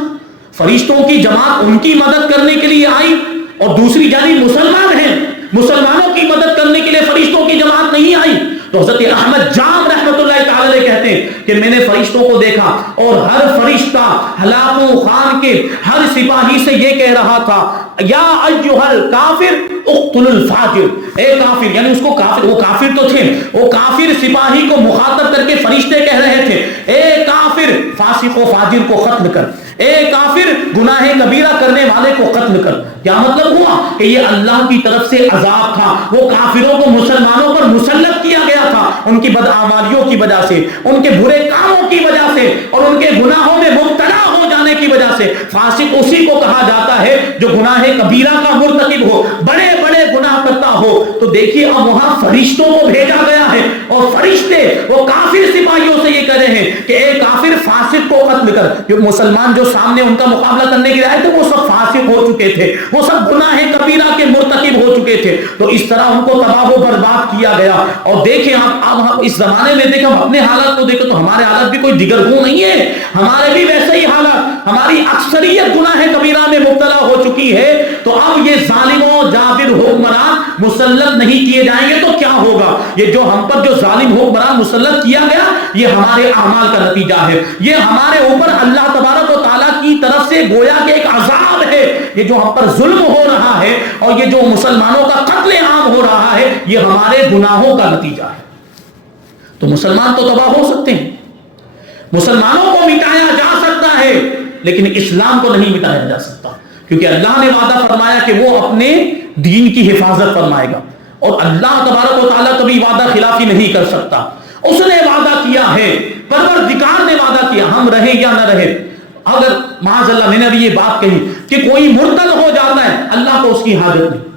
فرشتوں کی جماعت ان کی مدد کرنے کے لیے آئی اور دوسری جانب مسلمان ہیں, مسلمانوں کی مدد کرنے کے لیے فرشتوں کی جماعت نہیں آئی. تو حضرت احمد جام رحمۃ اللہ تعالی کہتے ہیں کہ میں نے فرشتوں کو دیکھا اور ہر فرشتہ ہلاک و خان کے ہر سپاہی سے یہ کہہ رہا تھا یا ایھا الکافر اقتل الفاجر, اے کافر, یعنی اس کو کافر, وہ کافر تو تھے, وہ کافر سپاہی کو مخاطب کر کے فرشتے کہہ رہے تھے اے کافر فاسق و فاجر کو قتل کر, اے کافر گناہ کبیرہ کرنے والے کو قتل کر. کیا مطلب ہوا کہ یہ اللہ کی طرف سے عذاب تھا, وہ کافروں کو مسلمانوں پر مسلط کیا گیا تھا ان کی بدعمالیوں کی وجہ سے, ان کے برے کاموں کی وجہ سے اور ان کے گناہوں میں مبتلا ہو جانے کی وجہ سے. فاسق اسی کو کہا جاتا ہے جو گناہ کبیرہ کا مرتکب ہو, بڑے بڑے گناہ کرتا ہو. تو دیکھیے اب وہاں فرشتوں کو بھیجا گیا ہے اور فرشتے وہ کافر سپاہیوں سے یہ کہہ رہے ہیں کہ اے کافر فاسق کو قتل کر. جو مسلمان جو سامنے ان کا مقابلہ کرنے کے لیے آئے تھے وہ سب فاسق ہو چکے تھے, وہ سب گناہ کبیرہ کے مرتکب ہو چکے تھے. تو اس طرح ان کو تباہ و برباد کیا گیا. اور دیکھیں اب ہم اس زمانے میں دیکھیں, ہم اپنے حالات کو دیکھیں تو ہمارے حالات بھی کوئی دیگرگوں نہیں ہے, ہمارے بھی ویسے ہی حالات, ہماری اکثریت گناہ کبیرہ میں مبتلا ہو چکی ہے. تو اب یہ ظالموں جابر حکمران مسلط نہیں کیے جائیں گے تو کیا ہوگا؟ یہ جو ہم پر جو ظالم حکمران مسلط کیا گیا یہ ہمارے اعمال کا نتیجہ ہے, یہ ہمارے اوپر اللہ تبارک و تعالیٰ کی طرف سے گویا کہ ایک عذاب ہے. یہ جو ہم پر ظلم ہو رہا ہے اور یہ جو مسلمانوں کا قتل عام ہو رہا ہے یہ ہمارے گناہوں کا نتیجہ ہے. تو مسلمان تو تباہ ہو سکتے ہیں, مسلمانوں کو مٹایا جا سکتا ہے, لیکن اسلام کو نہیں مٹایا جا سکتا, کیونکہ اللہ نے وعدہ فرمایا کہ وہ اپنے دین کی حفاظت فرمائے گا اور اللہ تبارک و تعالیٰ کبھی وعدہ خلافی نہیں کر سکتا. اس نے وعدہ کیا ہے, پروردگار نے وعدہ کیا, ہم رہے یا نہ رہے. اگر معاذ اللہ میں نے ابھی یہ بات کہی کہ کوئی مرتد ہو جاتا ہے, اللہ کو اس کی حاجت نہیں.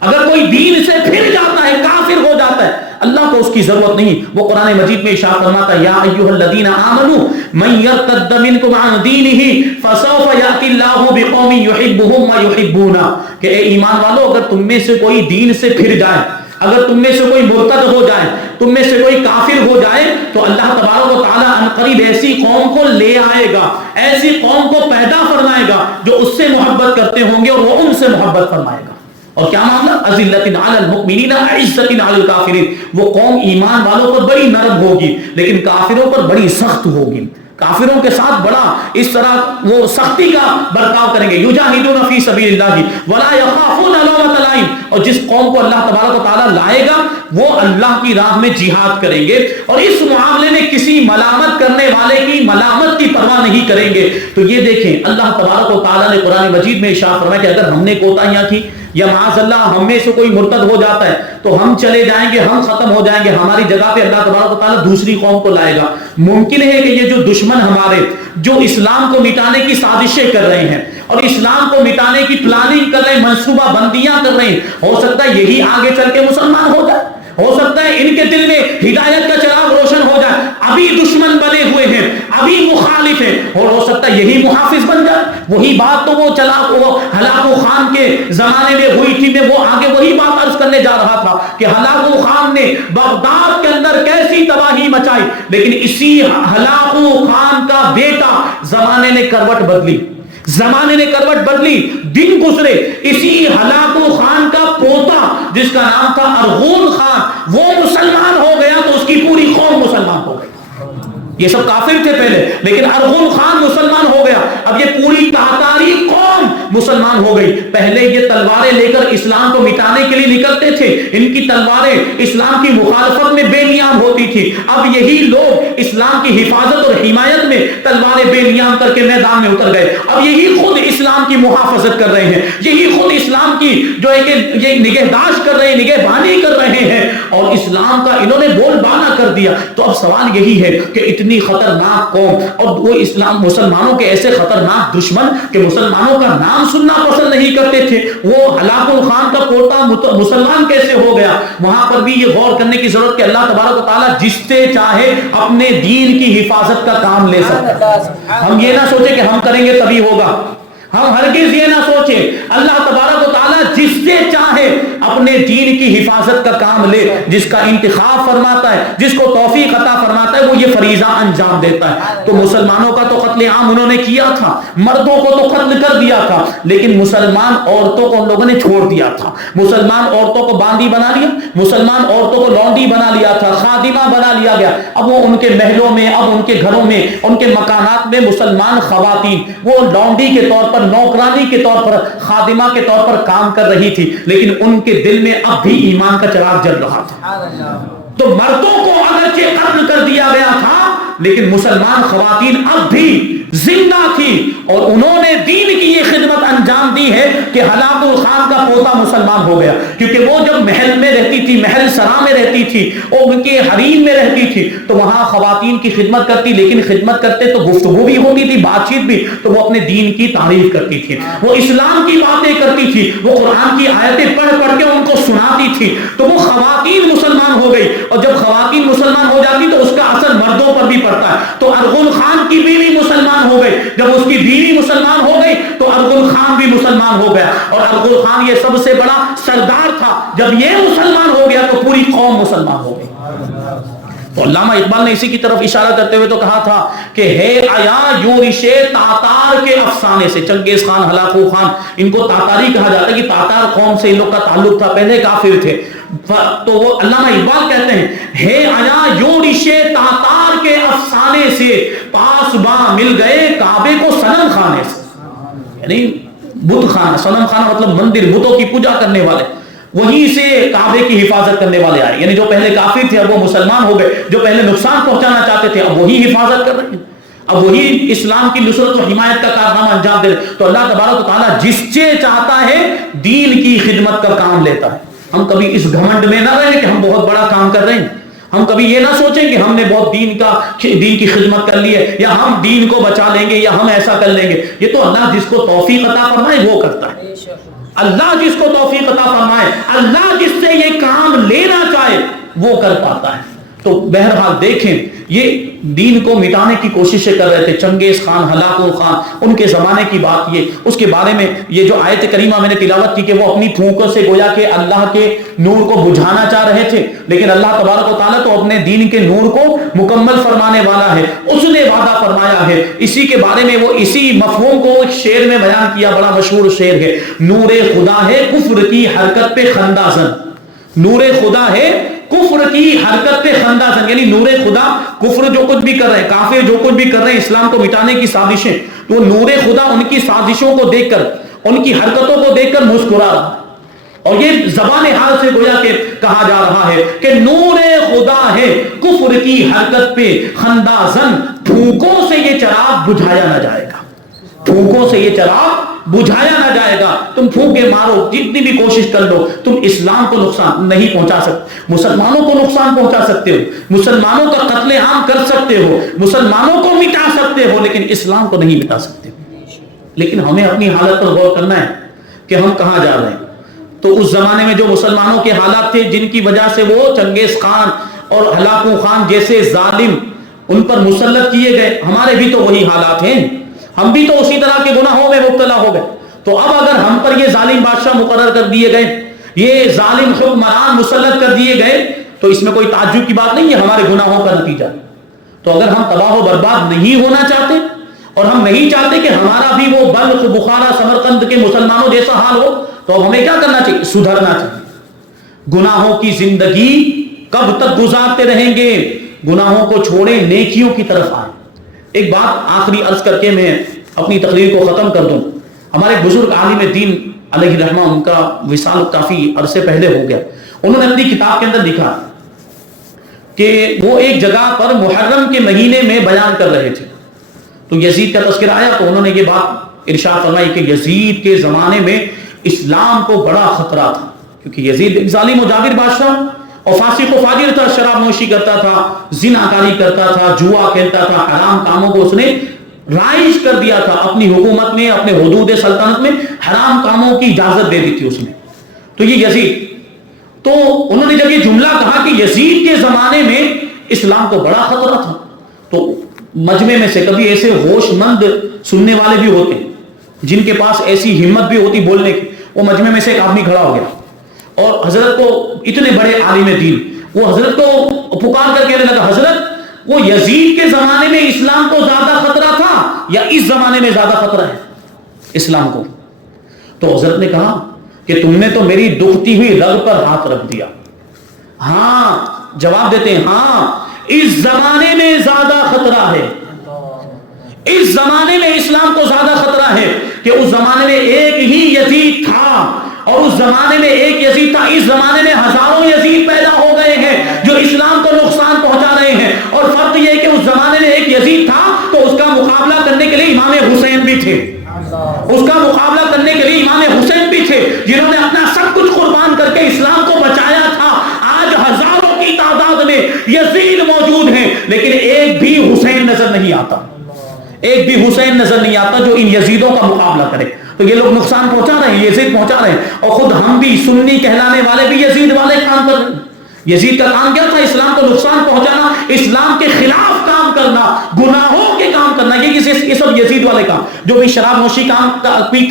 اگر کوئی دین سے پھر جاتا ہے, کافر ہو جاتا ہے, اللہ کو اس کی ضرورت نہیں. وہ قرآن مجید میں ارشاد فرماتا ہے یا ایھا الذین آمنوا من یرتد منکم عن دینہ فسوف یأتی اللہ بقوم یحبهم ویحبونہ, کہ اے ایمان والو اگر تم میں سے کوئی دین سے پھر جائے, اگر تم میں سے کوئی مرتد ہو جائے, تم میں سے کوئی کافر ہو جائے, تو اللہ تبارک و تعالیٰ عنقریب ایسی قوم کو لے آئے گا, ایسی قوم کو پیدا فرمائے گا جو اس سے محبت کرتے ہوں گے اور وہ ان سے محبت فرمائے گا. اور کیا معاملہ؟ اذلۃ علی المؤمنین اعزۃ علی الکافرین, وہ قوم ایمان والوں پر بڑی نرم ہوگی لیکن کافروں پر بڑی سخت ہوگی, کافروں کے ساتھ بڑا اس طرح وہ سختی کا برتاؤ کریں گے. یجاہدون فی سبیل اللہ ولا یخافون لومۃ لائم, اور جس قوم کو اللہ تبارک و تعالیٰ لائے گا وہ اللہ کی راہ میں جہاد کریں گے اور اس معاملے میں کسی ملامت کرنے والے کی ملامت کی پرواہ نہیں کریں گے. تو یہ دیکھیں اللہ تبارک و تعالیٰ نے قرآن مجید میں ارشاد فرمایا کہ اگر ہم نے کوتاہیاں کی یا معاذ اللہ ہم میں سے کوئی مرتد ہو جاتا ہے تو ہم چلے جائیں گے, ہم ختم ہو جائیں گے, ہماری جگہ پہ اللہ تبارک و تعالیٰ دوسری قوم کو لائے گا. ممکن ہے کہ یہ جو دشمن ہمارے جو اسلام کو مٹانے کی سازشیں کر رہے ہیں اور اسلام کو مٹانے کی پلاننگ کر رہے ہیں, منصوبہ بندیاں کر رہے ہیں, ہو سکتا ہے یہی آگے چل کے مسلمان ہو جائے, ہو سکتا ہے ان کے دل میں ہدایت کا چراغ روشن ہو جائے. ابھی دشمن بنے ہوئے ہیں, ابھی مخالف ہیں, اور ہو سکتا ہے یہی محافظ بن جائے. وہی بات تو وہ چلا وہ ہلاک و خان کے زمانے میں ہوئی تھی, میں وہ آگے وہی بات عرض کرنے جا رہا تھا کہ ہلاک و خان نے بغداد کے اندر کیسی تباہی مچائی, لیکن اسی ہلاک و خان کا بیٹا زمانے نے کروٹ بدلی, زمانے نے کروٹ بدلی, دن گزرے, اسی ہلاک و خان کا پوتا جس کا نام تھا ارغون خان وہ مسلمان ہو گیا تو اس کی پوری قوم مسلمان ہو گئی. یہ سب کافر تھے پہلے, لیکن ارغون خان مسلمان ہو گیا, اب یہ پوری تاتاری قوم مسلمان ہو گئی. پہلے یہ تلواریں لے کر اسلام کو مٹانے کے لیے نکلتے تھے, ان کی تلواریں اسلام کی مخالفت میں بے نیام ہوتی تھی، اب یہی لوگ اسلام کی حفاظت اور حمایت میں تلواریں بے نیام کر کے میدان میں اتر گئے، اب یہی خود اسلام کی محافظت کر رہے ہیں، یہی خود اسلام کی جو ہے کہ یہ نگہداشت کر رہے ہیں، نگہبانی کر رہے ہیں، اور اسلام کا انہوں نے بول بالا کر دیا۔ تو اب سوال یہی ہے کہ اتنی خطرناک قوم اور وہ اسلام مسلمانوں کے ایسے خطرناک دشمن کہ مسلمانوں کا نام سننا پسند نہیں کرتے تھے، وہ ہلاک الخان کا پوتا مسلمان کیسے ہو گیا؟ وہاں پر بھی یہ غور کرنے کی ضرورت کہ اللہ تبارک و تعالیٰ جس سے چاہے اپنے دین کی حفاظت کا کام لے سکتا ہے۔ ہم یہ نہ سوچیں کہ ہم کریں گے تبھی ہوگا، ہم ہرگز یہ نہ سوچیں، اللہ تبارک و تعالیٰ جس سے چاہے اپنے دین کی حفاظت کا کام لے، جس کا انتخاب فرماتا ہے، جس کو توفیق عطا فرماتا ہے، وہ یہ فریضہ انجام دیتا ہے۔ تو مسلمانوں کا تو قتل عام انہوں نے کیا تھا، مردوں کو تو قتل کر دیا تھا، لیکن مسلمان عورتوں کو ان لوگوں نے چھوڑ دیا تھا، مسلمان عورتوں کو باندی بنا لیا، مسلمان عورتوں کو لونڈی بنا لیا تھا، خادمہ بنا لیا گیا۔ اب وہ ان کے محلوں میں، اب ان کے گھروں میں، ان کے مکانات میں مسلمان خواتین وہ لونڈی کے طور پر، نوکرانی کے طور پر، خادمہ کے طور پر کام کر رہی تھی، لیکن ان کے دل میں اب بھی ایمان کا چراغ جل رہا تھا۔ تو مردوں کو اگرچہ قتل کر دیا گیا تھا، لیکن مسلمان خواتین اب بھی زندہ تھی، اور انہوں نے دین کی یہ خدمت انجام دی ہے کہ ہلاک الخان کا پوتا مسلمان ہو گیا، کیونکہ وہ جب محل میں رہتی تھی، محل سرا میں رہتی تھی، اور ان کے حریم میں رہتی تھی، تو وہاں خواتین کی خدمت کرتی، لیکن خدمت کرتے تو گفتگو بھی ہوتی تھی، بات چیت بھی، تو وہ اپنے دین کی تعریف کرتی تھی، وہ اسلام کی باتیں کرتی تھی، وہ قرآن کی آیتیں پڑھ پڑھ کے ان کو سناتی تھی، تو وہ خواتین مسلمان ہو گئی، اور جب خواتین مسلمان ہو جاتی تو اس کا اثر مردوں پر بھی پڑتا ہے۔ تو ارغن خان کی بیوی مسلمان ہو گئی، جب اس کی بیوی مسلمان ہو گئی تو ارغن خان بھی مسلمان ہو گیا، اور ارغن خان یہ سب سے بڑا سردار تھا، جب یہ مسلمان ہو گیا تو پوری قوم مسلمان ہو گئی۔ تو علامہ اقبال نے اسی کی طرف اشارہ کرتے ہوئے تو کہا تھا کہ ہے آیا یورش تاتار کے افسانے سے، چنگیز خان، ہلاکو خان، ان کو تاتاری کہا جاتا ہے کہ تاتار قوم سے ان لوگ کا تعلق تھا، پہلے کافر تھے۔ تو وہ علامہ اقبال کہتے ہیں ہے آیا یورش تاتار کے افسانے سے، پاس با مل گئے کعبے کو صنم خانے سے، یعنی بت خانہ، صنم خانہ مطلب مندر، بتوں کی پوجا کرنے والے، وہیں سے کعبے کی حفاظت کرنے والے آئے، یعنی جو پہلے کافر تھے اب وہ مسلمان ہو گئے، جو پہلے نقصان پہنچانا چاہتے تھے اب وہی حفاظت کر رہے ہیں، اب وہی اسلام کی نصرت و حمایت کا کارنامہ انجام دے رہے۔ تو اللہ تبارک و تعالیٰ جس سے چاہتا ہے دین کی خدمت کا کام لیتا ہے۔ ہم کبھی اس گھمنڈ میں نہ رہیں کہ ہم بہت بڑا کام کر رہے ہیں، ہم کبھی یہ نہ سوچیں کہ ہم نے بہت دین کی خدمت کر لی ہے، یا ہم دین کو بچا لیں گے، یا ہم ایسا کر لیں گے۔ یہ تو اللہ جس کو توفیق عطا فرمائے وہ کرتا ہے، اللہ جس کو توفیق عطا فرمائے، اللہ جس سے یہ کام لینا چاہے وہ کر پاتا ہے۔ تو بہرحال دیکھیں یہ دین کو مٹانے کی کوششیں کر رہے تھے، چنگیز خان، ہلاکو خان، ان کے زمانے کی بات یہ، اس کے بارے میں یہ جو آیت کریمہ میں نے تلاوت کی کہ وہ اپنی پھونکوں سے گویا کہ اللہ کے نور کو بجھانا چاہ رہے تھے، لیکن اللہ تبارک و تعالیٰ تو اپنے دین کے نور کو مکمل فرمانے والا ہے، اس نے وعدہ فرمایا ہے۔ اسی کے بارے میں وہ اسی مفہوم کو ایک شعر میں بیان کیا، بڑا مشہور شعر ہے، نور خدا ہے کفر کی حرکت پہ خندہ زن، نور خدا ہے کفر کی حرکت پہ خندہ زن، یعنی نور خدا کفر جو کچھ بھی کر رہے ہیں، کافر جو کچھ بھی کر رہے ہیں اسلام کو مٹانے کی سازشیں، تو نور خدا ان کی سازشوں کو دیکھ کر، ان کی حرکتوں کو دیکھ کر مسکرا رہا، اور یہ زبان حال سے گویا کہ کہا جا رہا ہے کہ نور خدا ہے کفر کی حرکت پہ خندہ زن، پھونکوں سے یہ چراغ بجھایا نہ جائے گا، پھونکوں سے یہ چراغ بجھایا نہ جائے گا۔ تم پھونکے مارو، جتنی بھی کوشش کر لو، تم اسلام کو نقصان نہیں پہنچا سکتے، مسلمانوں کو نقصان پہنچا سکتے ہو، مسلمانوں کا قتل عام کر سکتے ہو، مسلمانوں کو مٹا سکتے ہو، لیکن اسلام کو نہیں مٹا سکتے۔ لیکن ہمیں اپنی حالت پر غور کرنا ہے کہ ہم کہاں جا رہے ہیں۔ تو اس زمانے میں جو مسلمانوں کے حالات تھے جن کی وجہ سے وہ چنگیز خان اور ہلاکو خان جیسے ظالم ان پر مسلط کیے گئے، ہمارے بھی تو وہی حالات ہیں، ہم بھی تو اسی طرح کے گناہوں میں مبتلا ہو گئے۔ تو اب اگر ہم پر یہ ظالم بادشاہ مقرر کر دیے گئے، یہ ظالم حکمران مسلط کر دیے گئے، تو اس میں کوئی تعجب کی بات نہیں ہے، ہمارے گناہوں کا نتیجہ۔ تو اگر ہم تباہ و برباد نہیں ہونا چاہتے، اور ہم نہیں چاہتے کہ ہمارا بھی وہ بلخ، بخارا، سمرقند کے مسلمانوں جیسا حال ہو، تو اب ہمیں کیا کرنا چاہیے؟ سدھرنا چاہیے۔ گناہوں کی زندگی کب تک گزارتے رہیں گے؟ گناہوں کو چھوڑیں، نیکیوں کی طرف آئیں۔ ایک بات آخری عرض کر کے میں اپنی تقریر کو ختم کر دوں۔ ہمارے بزرگ عالم دین علیہ رحمہ، ان کا وصال کافی عرصے پہلے ہو گیا، انہوں نے اپنی کتاب کے اندر لکھا کہ وہ ایک جگہ پر محرم کے مہینے میں بیان کر رہے تھے، تو یزید کا تذکرہ آیا تو انہوں نے یہ بات ارشاد فرمائی کہ یزید کے زمانے میں اسلام کو بڑا خطرہ تھا، کیونکہ یزید ایک ظالم و جابر بادشاہ اور فاسق و فاجر تھا، شراب نوشی کرتا تھا، زنا کاری کرتا تھا، جوا کھیلتا تھا، حرام کاموں کو اس نے رائج کر دیا تھا، اپنی حکومت میں، اپنے حدود سلطنت میں حرام کاموں کی اجازت دے دی تھی اس نے. تو یہ یزید، تو انہوں نے جب یہ جملہ کہا کہ یزید کے زمانے میں اسلام کو بڑا خطرہ تھا، تو مجمع میں سے کبھی ایسے ہوش مند سننے والے بھی ہوتے ہیں جن کے پاس ایسی ہمت بھی ہوتی بولنے کی. وہ مجمع میں سے ایک آدمی کھڑا ہو گیا اور حضرت کو، اتنے بڑے عالم دین، وہ حضرت کو پکار کر کہنے لگا حضرت وہ یزید کے زمانے میں اسلام کو زیادہ خطرہ تھا یا اس زمانے میں زیادہ خطرہ ہے اسلام کو؟ تو حضرت نے کہا کہ تم نے تو میری دکھتی ہوئی رگ پر ہاتھ رکھ دیا. ہاں، جواب دیتے ہیں، ہاں اس زمانے میں زیادہ خطرہ ہے، اس زمانے میں اسلام کو زیادہ خطرہ ہے کہ اس زمانے میں ایک ہی یزید تھا اور اس زمانے میں ایک یزید تھا، اس زمانے میں ہزاروں یزید پیدا ہو گئے ہیں جو اسلام کو نقصان پہنچا رہے ہیں. اور فرق یہ ہے کہ اس زمانے میں ایک یزید تھا تو اس کا مقابلہ کرنے کے لیے امام حسین بھی تھے، اس کا مقابلہ کرنے کے لیے امام حسین بھی تھے جنہوں نے اپنا سب کچھ قربان کر کے اسلام کو بچایا تھا. آج ہزاروں کی تعداد میں یزید موجود ہیں لیکن ایک بھی حسین نظر نہیں آتا، ایک بھی حسین نظر نہیں آتا جو ان یزیدوں کا مقابلہ کرے. تو یہ لوگ نقصان پہنچا رہے ہیں، یزید پہنچا رہے ہیں، اور خود ہم بھی سنی کہلانے والے بھی یزید والے کام کر رہے ہیں. یزید کا کام کیا تھا؟ اسلام کو نقصان پہنچانا، اسلام کے خلاف کام کرنا، گناہوں کے کام کرنا. یہ سب یزید والے کام. جو بھی شراب نوشی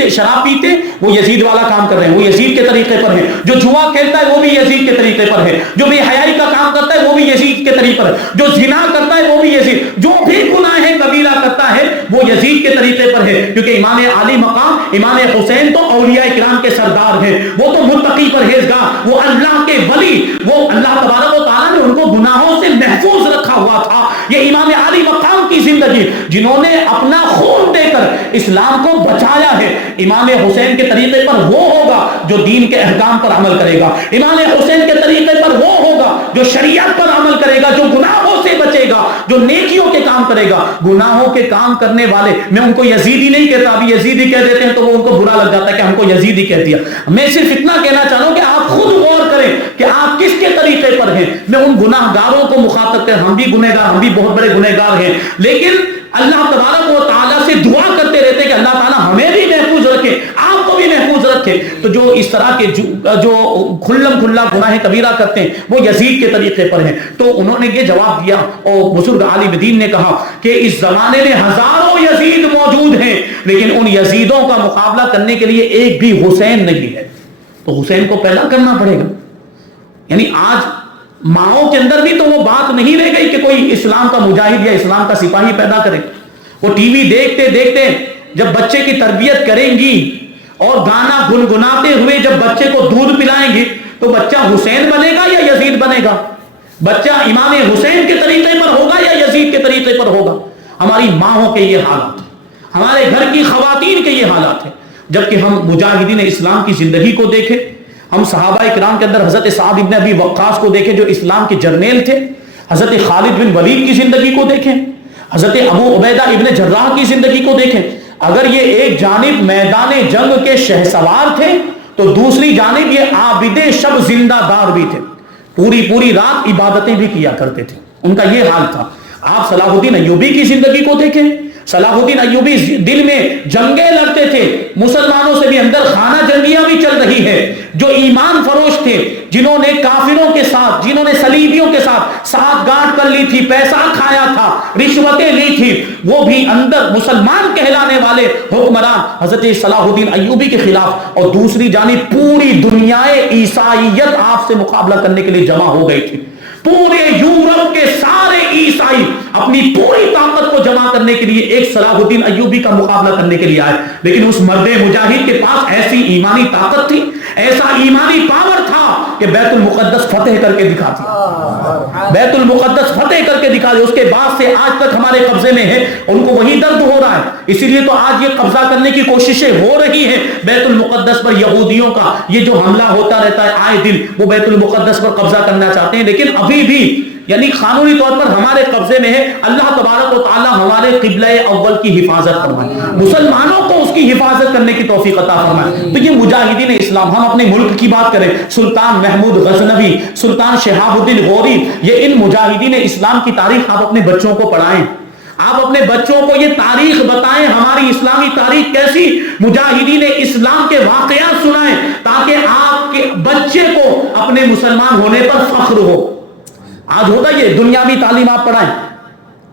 شراب پیتے وہ یزید والا کام کر رہے ہیں، وہ یزید کے طریقے پر ہیں. جو جوا کھیلتا ہے وہ بھی یزید کے طریقے پر ہے. جو بے حیائی کا کام کرتا ہے وہ بھی یزید کے طریقے پر ہے. جو زنا کرتا ہے وہ بھی یزید. جو بھی گناہ کبیرہ کرتا ہے وہ یزید کے طریقے پر ہے. کیونکہ امام علی مقام امام حسین تو اولیاء کرام کے سردار ہیں، وہ تو متقی پرہیزگار، وہ اللہ کے ولی، وہ اللہ تبارک و تعالیٰ نے ان کو گناہوں سے محفوظ رکھا ہوا تھا. یہ امام علی مقام کی زندگی جنہوں نے اپنا خون دے کر اسلام کو بچایا ہے. امام حسین کے طریقے پر وہ ہوگا جو دین کے احکام پر عمل کرے گا، امام حسین کے طریقے پر وہ ہوگا جو شریعت پر عمل کرے گا، جو گناہوں سے بچے گا، جو نیکیوں کے کام کرے گا. گناہوں کے کام کرنے والے، میں ان کو یزیدی نہیں کہتا، ابھی یزیدی کہہ دیتے ہیں تو وہ ان کو برا لگ جاتا ہے کہ ہم کو یزیدی کہہ دیا. میں صرف اتنا کہنا چاہ رہا ہوں کہ آپ خود غور کریں کہ آپ کس کے طریقے پر ہیں. میں ان گناہ گاروں کو مخاطب کر، ہم بھی گنہگار، ہم بھی بہت بڑے گنہگار ہیں، لیکن اللہ تبارک و تعالیٰ سے دعا کرتے رہتے کہ اللہ تعالیٰ ہمیں بھی محفوظ رکھے، آپ کو بھی محفوظ رکھے. تو جو اس طرح کے جو کھلم کھلا گناہ کبیرہ کرتے ہیں وہ یزید کے طریقے پر ہیں. تو انہوں نے یہ جواب دیا اور بزرگ عالم دین نے کہا کہ اس زمانے میں ہزاروں یزید موجود ہیں لیکن ان یزیدوں کا مقابلہ کرنے کے لیے ایک بھی حسین نہیں ہے. تو حسین کو پیدا کرنا پڑے گا. یعنی آج ماؤں کے اندر بھی تو وہ بات نہیں رہ گئی کہ کوئی اسلام کا مجاہد یا اسلام کا سپاہی پیدا کرے. وہ ٹی وی دیکھتے دیکھتے جب بچے کی تربیت کریں گی اور گانا گنگناتے ہوئے جب بچے کو دودھ پلائیں گی تو بچہ حسین بنے گا یا یزید بنے گا؟ بچہ امام حسین کے طریقے پر ہوگا یا یزید کے طریقے پر ہوگا؟ ہماری ماؤں کے یہ حالات ہیں، ہمارے گھر کی خواتین کے یہ حالات ہیں. جبکہ ہم مجاہدین اسلام کی زندگی کو دیکھیں، ہم صحابہ کرام کے اندر حضرت سعد ابن ابی وقاص کو دیکھیں جو اسلام کے جرنیل تھے، حضرت خالد بن ولید کی زندگی کو دیکھیں، حضرت ابو عبیدہ ابن جراح کی زندگی کو دیکھیں. اگر یہ ایک جانب میدان جنگ کے شہسوار تھے تو دوسری جانب یہ عابد شب زندہ دار بھی تھے، پوری رات عبادتیں بھی کیا کرتے تھے. ان کا یہ حال تھا. آپ صلاح الدین ایوبی کی زندگی کو دیکھیں. صلاح الدین ایوبی دل میں جنگیں لڑتے تھے، مسلمانوں سے بھی اندر خانہ جنگیاں بھی چل رہی ہے. جو ایمان فروش تھے، جنہوں نے کافروں کے ساتھ، جنہوں نے صلیبیوں کے ساتھ ساتھ گانٹھ کر لی تھی، پیسہ کھایا تھا، رشوتیں لی تھی، وہ بھی اندر مسلمان کہلانے والے حکمران حضرت صلاح الدین ایوبی کے خلاف، اور دوسری جانب پوری دنیا عیسائیت آپ سے مقابلہ کرنے کے لیے جمع ہو گئی تھی. پورے یورپ کے سارے عیسائی اپنی پوری طاقت کو جمع کرنے کے لیے ایک صلاح الدین ایوبی کا مقابلہ کرنے کے لیے آئے. لیکن اس مرد مجاہد کے پاس ایسی ایمانی طاقت تھی، ایسا ایمانی پاور تھا کہ بیت المقدس فتح کر کے دکھا دیا، بیت المقدس فتح کر کے دکھا دیا، اس کے بعد سے آج تک ہمارے قبضے میں ہے، ان کو وہی درد ہو رہا ہے، اسی لیے تو آج یہ قبضہ کرنے کی کوششیں ہو رہی ہیں بیت المقدس پر۔ یہودیوں کا یہ جو حملہ ہوتا رہتا ہے آئے دن، وہ بیت المقدس پر قبضہ کرنا چاہتے ہیں، لیکن ابھی بھی یعنی قانونی طور پر ہمارے قبضے میں ہے۔ اللہ تبارک و تعالی ہمارے قبلہ اول کی حفاظت فرمائے، مسلمانوں کو اس کی حفاظت کرنے کی توفیق عطا فرمائے۔ تو یہ مجاہدین اسلام، ہم اپنے ملک کی بات کریں، سلطان محمود غزنوی، سلطان شہاب الدین غوری، یہ ان مجاہدین اسلام کی تاریخ آپ اپنے بچوں کو پڑھائیں، آپ اپنے بچوں کو یہ تاریخ بتائیں، ہماری اسلامی تاریخ کیسی، مجاہدین اسلام کے واقعات سنائیں، تاکہ آپ کے بچے کو اپنے مسلمان ہونے پر فخر ہو۔ آج ہوتا یہ دنیاوی تعلیم آپ پڑھائیں،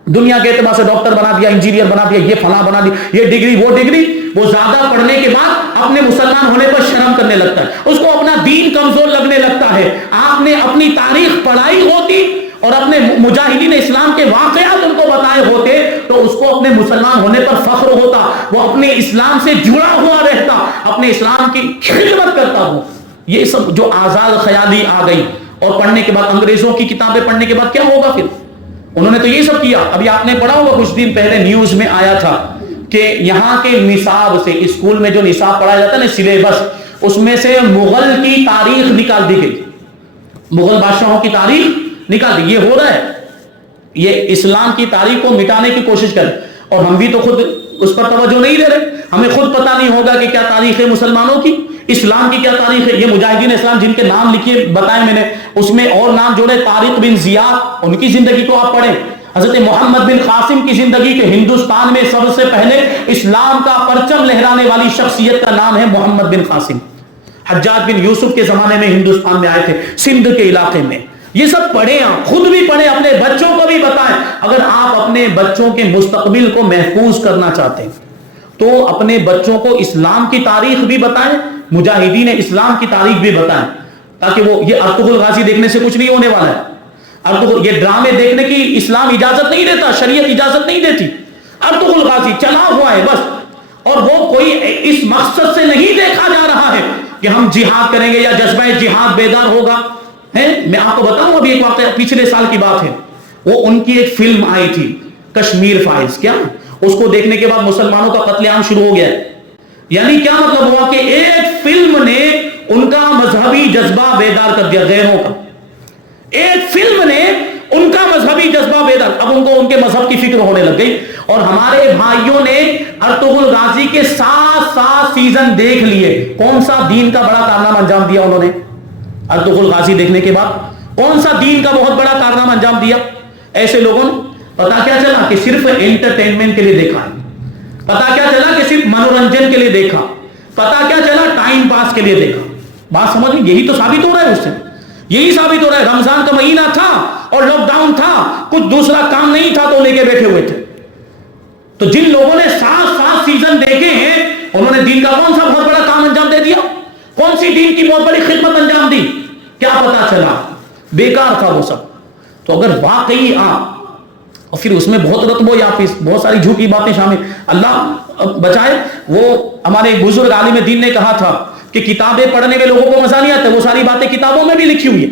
دنیا کے اعتبار سے ڈاکٹر بنا دیا، انجینئر بنا دیا، یہ فلاں بنا دیا، یہ ڈگری وہ ڈگری، وہ زیادہ پڑھنے کے بعد اپنے مسلمان ہونے پر شرم کرنے لگتا ہے، اس کو اپنا دین کمزور لگنے لگتا ہے۔ آپ نے اپنی تاریخ پڑھائی ہوتی اور اپنے مجاہدین اسلام کے واقعات ان کو بتائے ہوتے تو اس کو اپنے مسلمان ہونے پر فخر ہوتا، وہ اپنے اسلام سے جڑا ہوا رہتا، اپنے اسلام کی خدمت کرتا ہو۔ یہ سب جو آزاد خیالی آ گئی اور پڑھنے کے بعد انگریزوں کی کتابیں پڑھنے کے بعد کیا ہوگا پھر؟ انہوں نے تو یہ سب کیا۔ ابھی آپ نے پڑھا ہوگا کچھ دن پہلے نیوز میں آیا تھا کہ یہاں کے نصاب سے، اسکول میں جو نصاب پڑھایا جاتا ہے نا سلیبس، اس میں سے مغل کی تاریخ نکال دی گئی، مغل بادشاہوں کی تاریخ نکال دی۔ یہ ہو رہا ہے، یہ اسلام کی تاریخ کو مٹانے کی کوشش کریں، اور ہم بھی تو خود اس پر توجہ نہیں دے رہے، ہمیں خود پتہ نہیں ہوگا کہ کیا تاریخ ہے مسلمانوں کی، اسلام کی کیا تاریخ ہے۔ یہ مجاہدین اسلام جن کے نام لکھے بتائے میں نے، اس میں اور نام جوڑے، طارق بن زیاد، ان کی زندگی کو آپ پڑھیں، حضرت محمد بن قاسم کی زندگی، کے ہندوستان میں سب سے پہلے اسلام کا پرچم لہرانے والی شخصیت کا نام ہے محمد بن قاسم، حجاج بن یوسف کے زمانے میں ہندوستان میں آئے تھے، سندھ کے علاقے میں۔ یہ سب پڑھیں، آپ خود بھی پڑھیں، اپنے بچوں کو بھی بتائیں۔ اگر آپ اپنے بچوں کے مستقبل کو محفوظ کرنا چاہتے ہیں تو اپنے بچوں کو اسلام کی تاریخ بھی بتائیں، مجاہدین اسلام کی تاریخ بھی بتائیں، تاکہ وہ یہ ارطغرل غازی دیکھنے سے کچھ نہیں ہونے والا ہے۔ یہ ڈرامے دیکھنے کی اسلام اجازت نہیں دیتا، شریعت اجازت نہیں دیتی۔ ارطغرل غازی چلا ہوا ہے بس، اور وہ کوئی اس مقصد سے نہیں دیکھا جا رہا ہے کہ ہم جہاد کریں گے یا جذبہ جہاد بیدار ہوگا۔ میں آپ کو بتاؤں، ابھی ایک واقعہ پچھلے سال کی بات ہے، وہ ان کی ایک فلم آئی تھی کشمیر فائلز، کیا اس کو دیکھنے کے بعد مسلمانوں کا قتل عام شروع ہو گیا ہے۔ یعنی کیا مطلب ہوا کہ ایک فلم نے ان کا مذہبی جذبہ بیدار کر دیا، غیروں کا، ایک فلم نے ان کا مذہبی جذبہ بیدار، اب ان کو ان کے مذہب کی فکر ہونے لگ گئی۔ اور ہمارے بھائیوں نے ارطغرل غازی کے 7 سیزن دیکھ لیے، کون سا دین کا بڑا کارنامہ انجام دیا انہوں نے ارطغرل غازی دیکھنے کے بعد؟ کون سا دین کا بہت بڑا کارنامہ انجام دیا؟ ایسے لوگوں نے پتا کیا چلا کہ صرف انٹرٹینمنٹ کے لیے دیکھا ہے، پتا کیا چلا کہ صرف منورنجن کے لیے دیکھا، پتا کیا چلا ٹائم پاس کے لیے دیکھا۔ بات سمجھ میں، یہی تو ثابت ہو رہا ہے، اس سے یہی ثابت ہو رہا ہے۔ رمضان کا مہینہ تھا اور لاک ڈاؤن تھا، کچھ دوسرا کام نہیں تھا تو لے کے بیٹھے ہوئے تھے۔ تو جن لوگوں نے 7 سیزن دیکھے ہیں، انہوں نے دین کا کون سا بہت بڑا کام انجام دے دیا؟ کون سی دین کی بہت بڑی خدمت انجام دی؟ کیا پتا چلا؟ بیکار تھا وہ سب۔ تو اگر واقعی آپ، اور پھر اس میں بہت رتب و یافس، بہت ساری جھوٹی باتیں شامل، اللہ بچائے۔ وہ ہمارے ایک بزرگ عالم دین نے کہا تھا کہ کتابیں پڑھنے میں لوگوں کو مزہ نہیں آتا، وہ ساری باتیں کتابوں میں بھی لکھی ہوئی ہے۔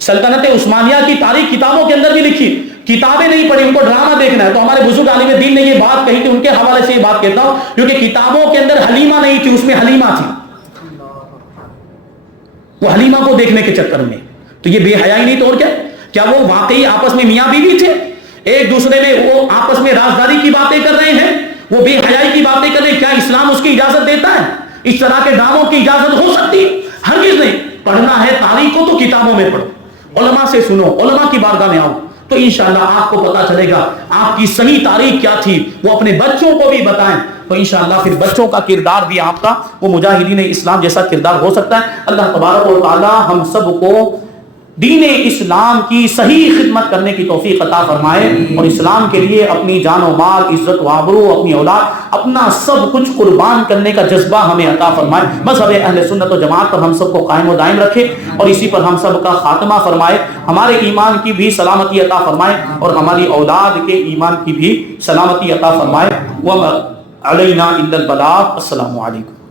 سلطنت عثمانیہ کی تاریخ کتابوں کے اندر بھی لکھی، کتابیں نہیں پڑھی، ان کو ڈرامہ دیکھنا ہے۔ تو ہمارے بزرگ عالم دین نے یہ بات کہی تھی، ان کے حوالے سے یہ بات کہتا ہوں، کیونکہ کتابوں کے اندر حلیمہ نہیں تھی، اس میں حلیمہ تھی، وہ حلیمہ کو دیکھنے کے چکر میں۔ تو یہ بے حیائی نہیں تو اور کیا؟ کیا وہ واقعی آپس میں میاں بیوی تھے؟ ایک دوسرے میں وہ آپس میں رازداری کی باتیں کر رہے ہیں، وہ بے حیائی کی باتیں کر رہے ہیں، کیا اسلام اس کی اجازت دیتا ہے؟ اس طرح کے ڈراموں کی اجازت ہو سکتی؟ ہرگز نہیں۔ پڑھنا ہے تاریخ کو تو کتابوں میں پڑھو، علماء سے سنو، علماء کی بارگاہ میں آؤ، تو انشاءاللہ آپ کو پتا چلے گا آپ کی صحیح تاریخ کیا تھی۔ وہ اپنے بچوں کو بھی بتائیں تو انشاءاللہ پھر بچوں کا کردار بھی آپ کا وہ مجاہدین اسلام جیسا کردار ہو سکتا ہے۔ اللہ تبارک و تعالی ہم سب کو دین اسلام کی صحیح خدمت کرنے کی توفیق عطا فرمائے، اور اسلام کے لیے اپنی جان و مال، عزت و آبرو، اپنی اولاد، اپنا سب کچھ قربان کرنے کا جذبہ ہمیں عطا فرمائے۔ مذہب اہل سنت و جماعت پر ہم سب کو قائم و دائم رکھے، اور اسی پر ہم سب کا خاتمہ فرمائے، ہمارے ایمان کی بھی سلامتی عطا فرمائے، اور ہماری اولاد کے ایمان کی بھی سلامتی عطا فرمائے۔ وَعَلَيْنَا إِلَّا الْبَلَاغُ۔ السلام علیکم۔